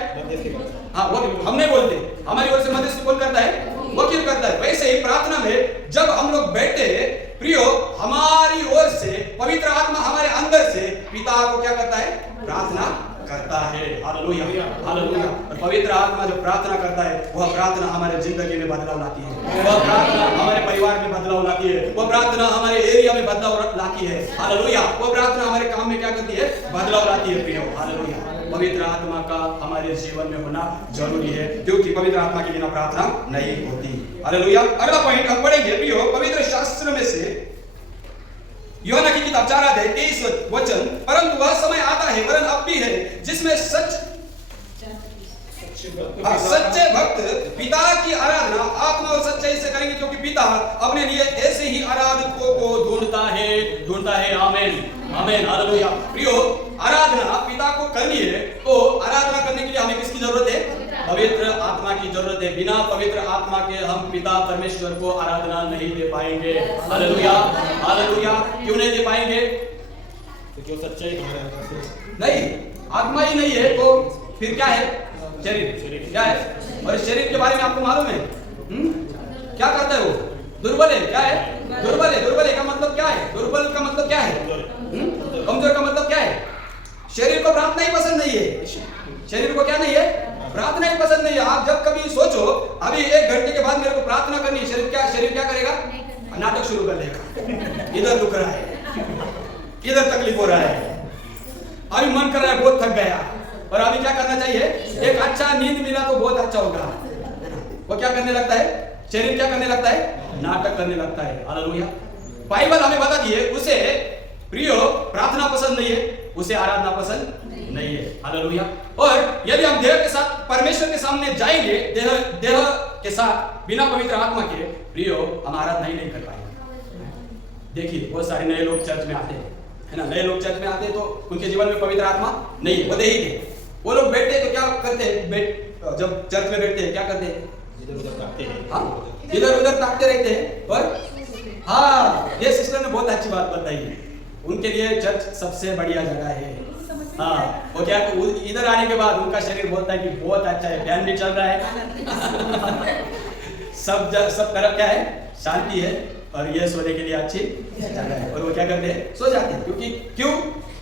हाँ, हम नहीं बोलते, हमारी ओर से मध्यस्थी कौन करता है? वकील करता है। वैसे ही प्रार्थना में जब हम लोग बैठते हैं प्रियो, हमारी ओर से पवित्र आत्मा हमारे अंदर से पिता को क्या करता है? प्रार्थना करता है। Hallelujah, hallelujah. और पवित्र आत्मा जो प्रार्थना करता है, वह प्रार्थना हमारे जिंदगी में बदलाव लाती है, वह प्रार्थना हमारे परिवार में बदलाव लाती है, वह प्रार्थना हमारे एरिया में बदलाव लाती है। हालेलुया। वह प्रार्थना हमारे काम में क्या करती है? बदलाव लाती है प्रियो। हालेलुया। पवित्र आत्मा का हमारे जीवन में होना जरूरी है, क्योंकि पवित्र आत्मा के बिना प्रार्थना नहीं होती। हालेलुया। अगला पॉइंट हम पढ़ेंगे प्रियो, पवित्र शास्त्र में से यूहन्ना की किताब 4 अध्याय 23 वचन, परंतु वह समय आता है, वरन अब भी है, जिसमें सच्चे भक्त पिता की आराधना आत्मा और सच्चाई से करेंगे, क्योंकि पिता अपने लिए ऐसे ही आराधकों को ढूंढता है। आमीन, आमीन, हालेलुया। प्रियो, आराधना पिता को करनी है, तो आराधना करने के लिए हमें किसकी जरूरत है? पवित्र आत्मा की जरूरत है। बिना पवित्र आत्मा के हम पिता परमेश्वर को आराधना नहीं दे पाएंगे। Hallelujah, hallelujah. क्यों नहीं दे पाएंगे? जो सच्चाई हमारे अंदर से नहीं, आत्मा ही नहीं है तो फिर क्या है? शरीर क्या है? और शरीर के बारे में आपको मालूम है? क्या करता है वो? दुर्बल है। क्या है? दुर्बल है। दुर्बल का मतलब क्या है? दुर्बल का मतलब क्या है? कमजोर का मतलब क्या है? शरीर को प्रार्थना ही पसंद नहीं है। शरीर को क्या नहीं है? प्रार्थना ही पसंद नहीं है। आप जब कभी सोचो अभी 1 घंटे के बाद मेरे को प्रार्थना करनी है, शरीर क्या करेगा? नाटक शुरू कर देगा। इधर दुख रहा है, इधर तकलीफ हो रहा है, अभी मन कर रहा है, बहुत थक गया। और अभी क्या करना चाहिए? एक अच्छा नींद मिला तो बहुत अच्छा होगा। वो क्या करने लगता है? शरीर क्या करने लगता है? नाटक करने लगता है। हालेलुया। बाइबल हमें बता दिए, उसे प्रियो प्रार्थना पसंद नहीं है, उसे आराधना पसंद नहीं है। हालेलुया। और यदि हम देह के साथ परमेश्वर के सामने जाएंगे, देह के साथ बिना पवित्र आत्मा के, प्रियो हम आराधना ही नहीं कर पाएंगे। देखिए, बहुत सारे नए लोग चर्च में आते हैं, है ना। नए लोग चर्च में आते हैं तो उनके जीवन में पवित्र आत्मा नहीं है, वो देही के। वो लोग बैठते हैं तो क्या करते हैं? जब चर्च में बैठते हैं क्या करते हैं? इधर-उधर ताकते हैं। हाँ, इधर-उधर ताकते रहते हैं। और हाँ, ये सिस्टर ने बहुत अच्छी बात बताई है। उनके लिए चर्च सबसे बढ़िया जगह है। हाँ, वो क्या इधर आने के बाद उनका शरीर बोलता है कि बहुत अच्छा है, फैन भी चल रहा है, सब तरफ क्या है? शांति है, और ये सोने के लिए अच्छी जगह है। और वो क्या करते हैं? सो जाते हैं। क्योंकि क्यों?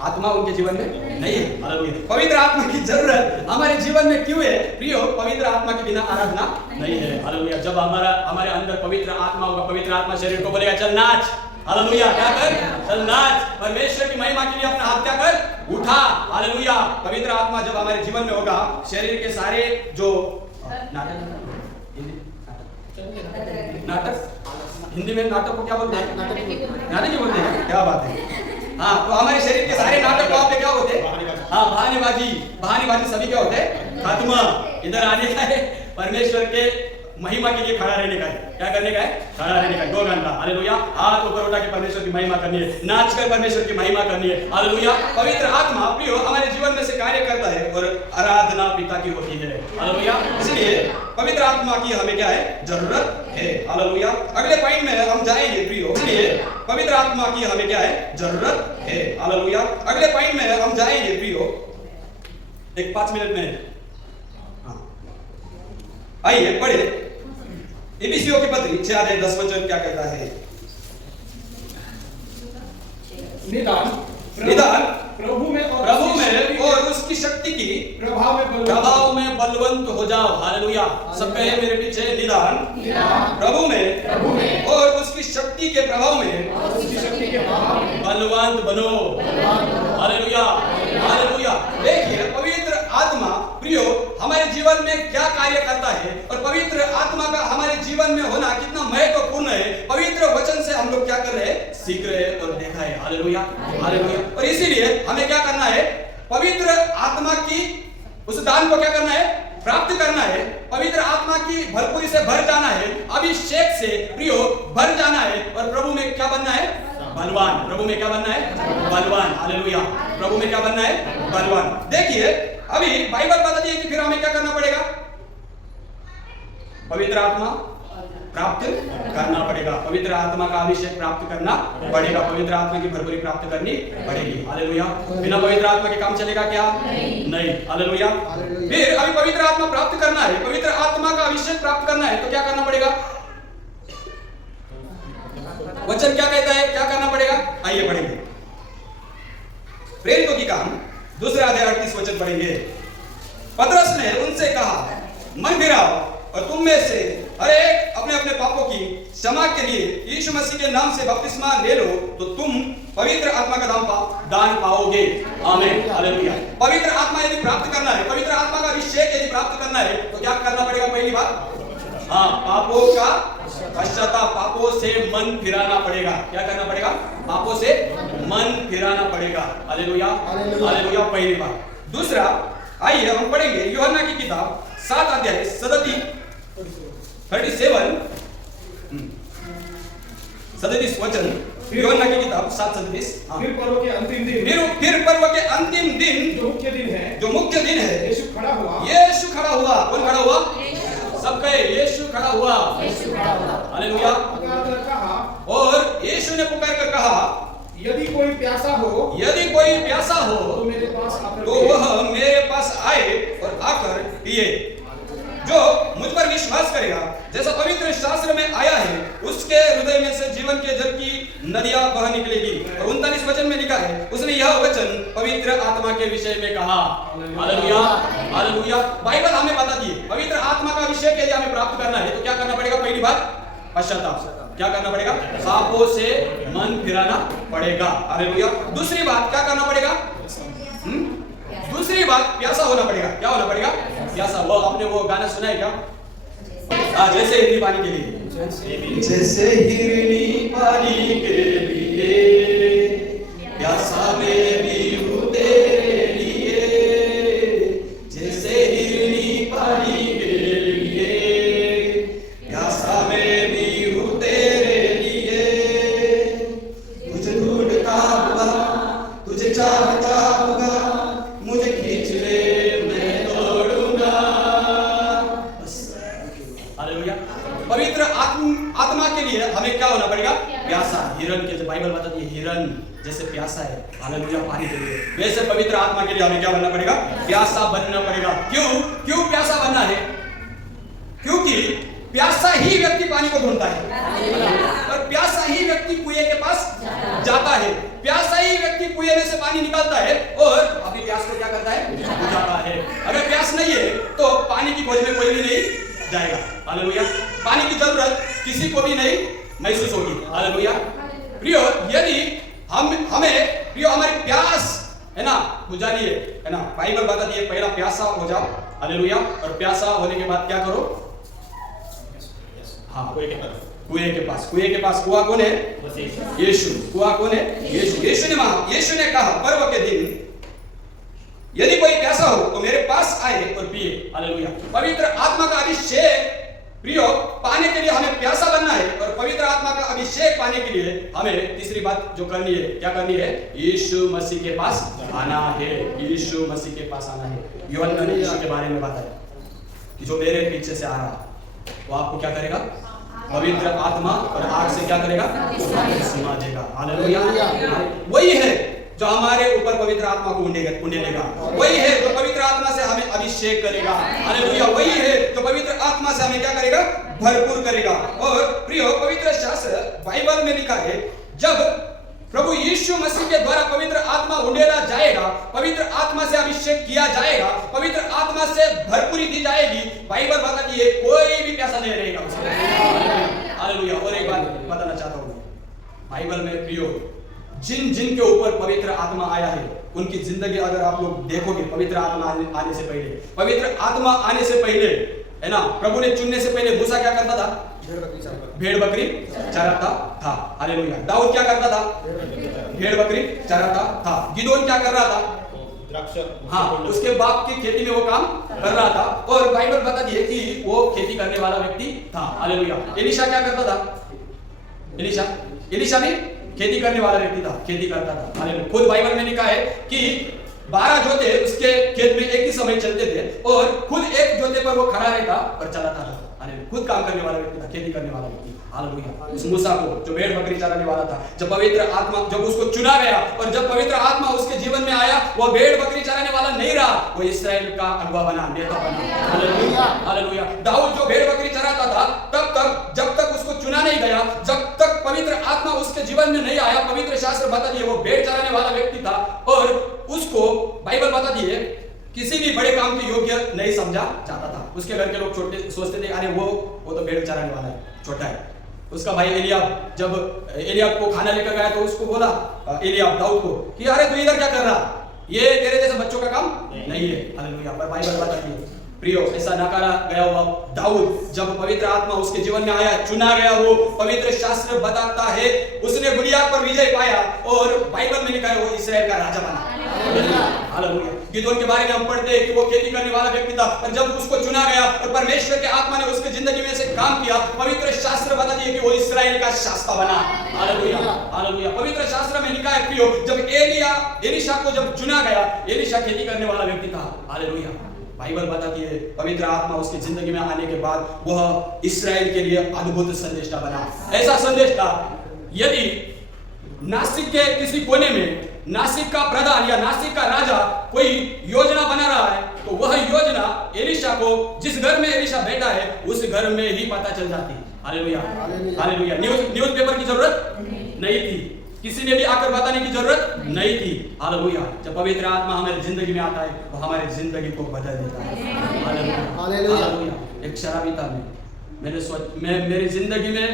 आत्मा उनके जीवन में नहीं है। हालेलुया। पवित्र आत्मा की जरूरत हमारे जीवन में क्यों है? प्रियो, पवित्र आत्मा के बिना आराधना नहीं है। हालेलुया। जब हमारे अंदर पवित्र आत्मा होगा, पवित्र आत्मा शरीर को बोलेगा चल नाच। हालेलुया। क्या कर? चल नाच। परमेश्वर की महिमा के लिए अपना हाथ क्या कर? उठा। हालेलुया। पवित्र आत्मा जब हमारे जीवन में होगा, शरीर के सारे जो नाटक हिंदी में नाटक को क्या बोलते हैं? नाटक ही बोलते हैं। क्या बात है। हाँ, तो हमारे शरीर के सारे नाटक वहां पे क्या होते हैं? हाँ, बहानेबाजी सभी क्या होते हैं? खात्मा। इधर आने का है, परमेश्वर के महिमा के लिए खड़ा रहने का है। क्या करने का है? खड़ा रहने का है 2 घंटा। हालेलुया। हाथ ऊपर उठा के परमेश्वर की महिमा करनी है, नाच कर परमेश्वर की महिमा करनी है। हालेलुया। पवित्र आत्मा प्रियो हमारे जीवन में से कार्य करता है, और आराधना पिता की होती है। हालेलुया। इसलिए पवित्र आत्मा की हमें क्या है? जरूरत है। हालेलुया। अगले पॉइंट में हम जाएंगे प्रियो, इसलिए पवित्र आत्मा की हमें क्या है? जरूरत है। हालेलुया। अगले पॉइंट में हम जाएंगे प्रियो, एक 5 मिनट में। आइए पढ़े इफिसियों की पत्री 6 अध्याय 10 वचन क्या कहता है? निदान प्रभु में और उसकी शक्ति की प्रभाव में बलवंत हो जाओ। हालेलुया। सब कहे मेरे पीछे, निदान प्रभु में और उसकी शक्ति के प्रभाव में बलवंत बनो। Hallelujah, hallelujah. देखिए, पवित्र आत्मा प्रियो हमारे जीवन में क्या कार्य करता है, और पवित्र आत्मा का हमारे जीवन में होना कितना महत्वपूर्ण है, पवित्र वचन से हम लोग क्या कर रहे हैं? सीख रहे हैं और देखा है। Hallelujah, hallelujah. और इसीलिए हमें क्या करना है? पवित्र आत्मा की उस दान को क्या करना है? प्राप्त करना है। पवित्र आत्मा की भरपूरी से भर जाना है, अभिषेक से प्रियो भर जाना है और प्रभु में क्या बनना है? बलवान। प्रभु में क्या बनना है? बलवान। हालेलुया। प्रभु में क्या बनना है? बलवान। देखिए अभी बाइबल बताती है कि फिर हमें क्या करना पड़ेगा? पवित्र आत्मा प्राप्त करना पड़ेगा, पवित्र आत्मा का अभिषेक प्राप्त करना पड़ेगा, पवित्र आत्मा की भरपूरी प्राप्त करनी पड़ेगी। हालेलुया। बिना पवित्र आत्मा के काम चलेगा क्या? नहीं। हालेलुया। फिर अभी पवित्र आत्मा प्राप्त करना है, पवित्र आत्मा का अभिषेक प्राप्त करना है तो क्या करना पड़ेगा? वचन क्या कहता है? क्या करना पड़ेगा? आइए पढ़ेंगे। प्रेरितों की काम 2 अध्याय 38 वचन पढ़ेंगे। पतरस ने उनसे कहा, मन फिराओ और तुम में से हर एक अपने अपने पापों की क्षमा के लिए यीशु मसीह के नाम से बपतिस्मा ले लो तो तुम पवित्र आत्मा का दान पाओगे। आमीन। हालेलुया। पवित्र आत्मा यदि प्राप्त करना है, पवित्र आत्मा का अभिषेक यदि प्राप्त करना है तो क्या करना पड़ेगा? पहली बात, हाँ, पापों का पश्चाताप, पापों से मन फिराना पड़ेगा। क्या करना पड़ेगा? पापों से मन फिराना पड़ेगा। हालेलुया। हालेलुया। पहली बात। दूसरा, आइए हम पढ़ेंगे यूहन्ना की किताब 7 अध्याय 37 वचन। यूहन्ना की किताब 7:37। फिर पर्व के अंतिम दिन, फिर पर्व के अंतिम दिन, जो मुख्य दिन है, यीशु खड़ा हुआ। यीशु खड़ा हुआ। कौन खड़ा हुआ? सब कहे यीशु खड़ा हुआ। हालेलुया। और यीशु ने पुकार कर कहा, यदि कोई प्यासा हो तो मेरे पास आकर तो वह मेरे पास आए और आकर पिए। जो मुझ पर विश्वास करेगा, जैसा पवित्र शास्त्र में आया है, उसके हृदय में से जीवन के जल की नदियां बह निकलेगी। और 39 वचन में लिखा है, उसने यह वचन पवित्र आत्मा के विषय में कहा। हालेलुया। हालेलुया। बाइबल हमें बताती है पवित्र आत्मा का अभिषेक यदि हमें प्राप्त करना है तो क्या करना पड़ेगा? पहली बात, पश्चाताप। क्या करना पड़ेगा? पापों से मन फिराना पड़ेगा। हालेलुया। दूसरी बात क्या करना पड़ेगा? दूसरी बात, प्यासा होना पड़ेगा। क्या होना पड़ेगा? प्यासा। वो आपने वो गाना सुना है क्या? जैसे हिरनी पानी के लिए, जैसे हिरनी पानी के लिए, प्यासा मैं भी हूँ तेरे लिए। जैसे हिरनी पानी के लिए, प्यासा मैं भी हूँ तेरे लिए। तुझे ढूंढता हुआ, तुझे चाहता हुआ, मुझे खींच ले, मैं दौड़ूंगा। हालेलुया। पवित्र आत्मा के लिए हमें क्या होना पड़ेगा? प्यासा। हिरन के बाइबल बताती है, हिरन जैसे प्यासा है, हालेलुया, पानी के लिए, वैसे पवित्र आत्मा के लिए हमें क्या बनना पड़ेगा? प्यासा बनना पड़ेगा। क्यों प्यासा बनना है? क्योंकि प्यासा ही व्यक्ति पानी को ढूंढता है और प्यासा ही व्यक्ति कुएं के पास जाता है। प्यासा ही व्यक्ति कुएं में से पानी निकालता है और अपनी प्यास को क्या करता है? बुझाता है। अगर प्यास नहीं है तो पानी की खोज में कोई भी नहीं जाएगा। हालेलुया। पानी की जरूरत किसी को भी नहीं महसूस होगी। हालेलुया। प्रियो, यदि हमें प्रियो हमारी प्यास है ना बुझानी है ना, बाइबल बताती है पहला प्यासा हो जाओ। हालेलुया। और प्यासा होने के बाद क्या करो? हाँ, कुएं के पास। कुआं कौन है? यीशु। कुआं कौन है? यीशु। यीशु ने कहा पर्व के दिन, यदि कोई प्यासा हो तो मेरे पास आए और पिए। हालेलुया। पवित्र आत्मा का अभिषेक प्रियो पाने के लिए हमें प्यासा बनना है और पवित्र आत्मा का अभिषेक पाने के लिए हमें तीसरी बात जो करनी है, क्या करनी है? यीशु मसीह के पास आना है। यीशु मसीह के पास आना है। यूहन्ना ने यीशु के बारे में बताया कि जो मेरे पीछे से आ रहा वो आपको क्या करेगा? पवित्र आत्मा और आग से क्या करेगा? बपतिस्मा देगा। हालेलुया। वही है जो हमारे ऊपर पवित्र आत्मा को उंडेलेगा। वही है जो पवित्र आत्मा से हमें अभिषेक करेगा। हालेलुया। वही है जो पवित्र आत्मा से हमें क्या करेगा? भरपूर करेगा। और प्रियो, पवित्र शास्त्र बाइबल में लिखा है, जब प्रभु यीशु मसीह के द्वारा पवित्र आत्मा उंडेला जाएगा, पवित्र आत्मा से अभिषेक किया जाएगा, पवित्र आत्मा से भरपूरी दी जाएगी, बाइबल बताती है कोई भी प्यासा नहीं रहेगा। हालेलुया। और एक बात बताना चाहता हूं, बाइबल में प्रियो जिन के ऊपर पवित्र आत्मा आया है उनकी जिंदगी अगर आप लोग देखोगे, पवित्र आत्मा आने से पहले, पवित्र आत्मा आने से पहले है ना, प्रभु ने चुनने से पहले मूसा क्या करता था? भेड़ बकरी चराता था। हालेलुया। दाऊद क्या करता था? भेड़ बकरी चराता था। गिदोन क्या कर रहा था? द्राक्ष हाँ, उसके बाप की खेती में वो काम कर रहा था और बाइबल बता दिए कि वो खेती करने वाला व्यक्ति था। हालेलुया। एलीशा क्या करता था? एलीशा भी खेती करने वाला व्यक्ति था, खेती करता था। हालेलुया। खुद बाइबल में लिखा है कि 12 जोते उसके खेत में एक ही समय चलते थे और खुद एक जोते पर वो खड़ा रहता और चलाता था। खुद काम करने वाला व्यक्ति था, खेती करने वाला व्यक्ति। हालेलुया। उस मूसा को जो भेड़ बकरी चराने वाला था, जब पवित्र आत्मा जब उसको चुना गया और जब पवित्र आत्मा उसके जीवन में आया, वो भेड़ बकरी चराने वाला नहीं रहा, वो इस्राएल का अगुवा बना, नेता बना। हालेलुया। हालेलुया। दाऊद जो भेड़ बकरी चराता था, तब तक जब तक उसको चुना नहीं गया, जब तक पवित्र आत्मा उसके जीवन में नहीं आया, पवित्र शास्त्र बता दिए वो भेड़ चराने वाला व्यक्ति था और उसको बाइबल बता दिए किसी भी बड़े काम के योग्य नहीं समझा जाता था। उसके घर के लोग छोटे सोचते थे, अरे वो तो भेड़ चराने वाला है, छोटा है। उसका भाई एलियाब जब एलियाब को खाना लेकर गया तो उसको बोला एलियाब दाऊद को कि अरे तू इधर क्या कर रहा, ये तेरे जैसे बच्चों का काम नहीं है। हालेलुया। पर बाइबल बताती है प्रियो, ऐसा नकारा गया हुआ दाऊद जब पवित्र आत्मा उसके जीवन में आया, चुना गया, वो पवित्र शास्त्र बताता है उसने गुलियात पर विजय पाया और बाइबल में लिखा है वो इस्राएल का राजा बना। हालेलुया। गिदोन के बारे में हम पढ़ते हैं कि वो खेती करने वाला व्यक्ति था और जब उसको चुना गया और परमेश्वर के आत्मा ने उसके जिंदगी में से काम किया, पवित्र शास्त्र बताती है कि वो इस्राएल का शास्त्र बना। हालेलुया। हालेलुया। पवित्र शास्त्र में लिखा है प्रियो, जब एलीशा को जब चुना गया, एलीशा खेती करने वाला व्यक्ति था। हालेलुया। बाइबल बताती है पवित्र आत्मा उसकी जिंदगी में आने के बाद वह इस्राएल के लिए अद्भुत संदेशा बना। ऐसा संदेश था, यदि नासिक के किसी कोने में नासिक का प्रधान या नासिक का राजा कोई योजना बना रहा है, तो वह योजना एलीशा को, जिस घर में एलीशा बैठा है, उस घर में ही पता चल जाती। हालेलुया। हालेलुया। न्यूज़ पेपर की जरूरत नहीं थी, किसी ने भी आकर बताने की जरूरत नहीं थी। हालेलुया। जब पवित्र आत्मा हमारी जिंदगी में आता है, वो हमारी जिंदगी को बदल देता है। हालेलुया। एक शराबी था मैं मेरी जिंदगी में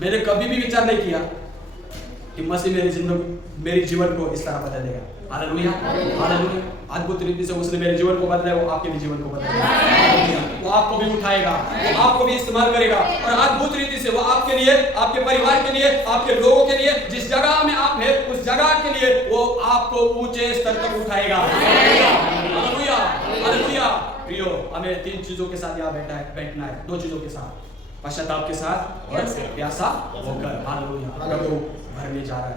मैंने कभी भी विचार नहीं किया कि मसीह मेरी जीवन को इस तरह बदल देगा। हालेलुया। हालेलुया। अद्भुत रीति से उसने मेरे जीवन को बदला, वो आपके भी जीवन को बदलेगा। वो आपको भी उठाएगा, वो आपको भी इस्तेमाल करेगा और अद्भुत रीति से वो आपके लिए, आपके परिवार के लिए, आपके लोगों के लिए, जिस जगह में आप हैं उस जगह के लिए वो आपको ऊंचे स्तर तक उठाएगा। हालेलुया। हालेलुया। प्रियो, हमें 3 चीजों के साथ यहाँ बैठना है, 2 चीजों के साथ, पश्चाताप के साथ और प्यासा होकर। हालेलुया। प्रभु भरने जा रहा है,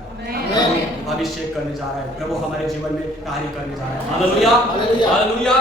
प्रभु अभिषेक करने जा रहा है, प्रभु हमारे जीवन में कार्य करने जा रहा है। हालेलुया। हालेलुया।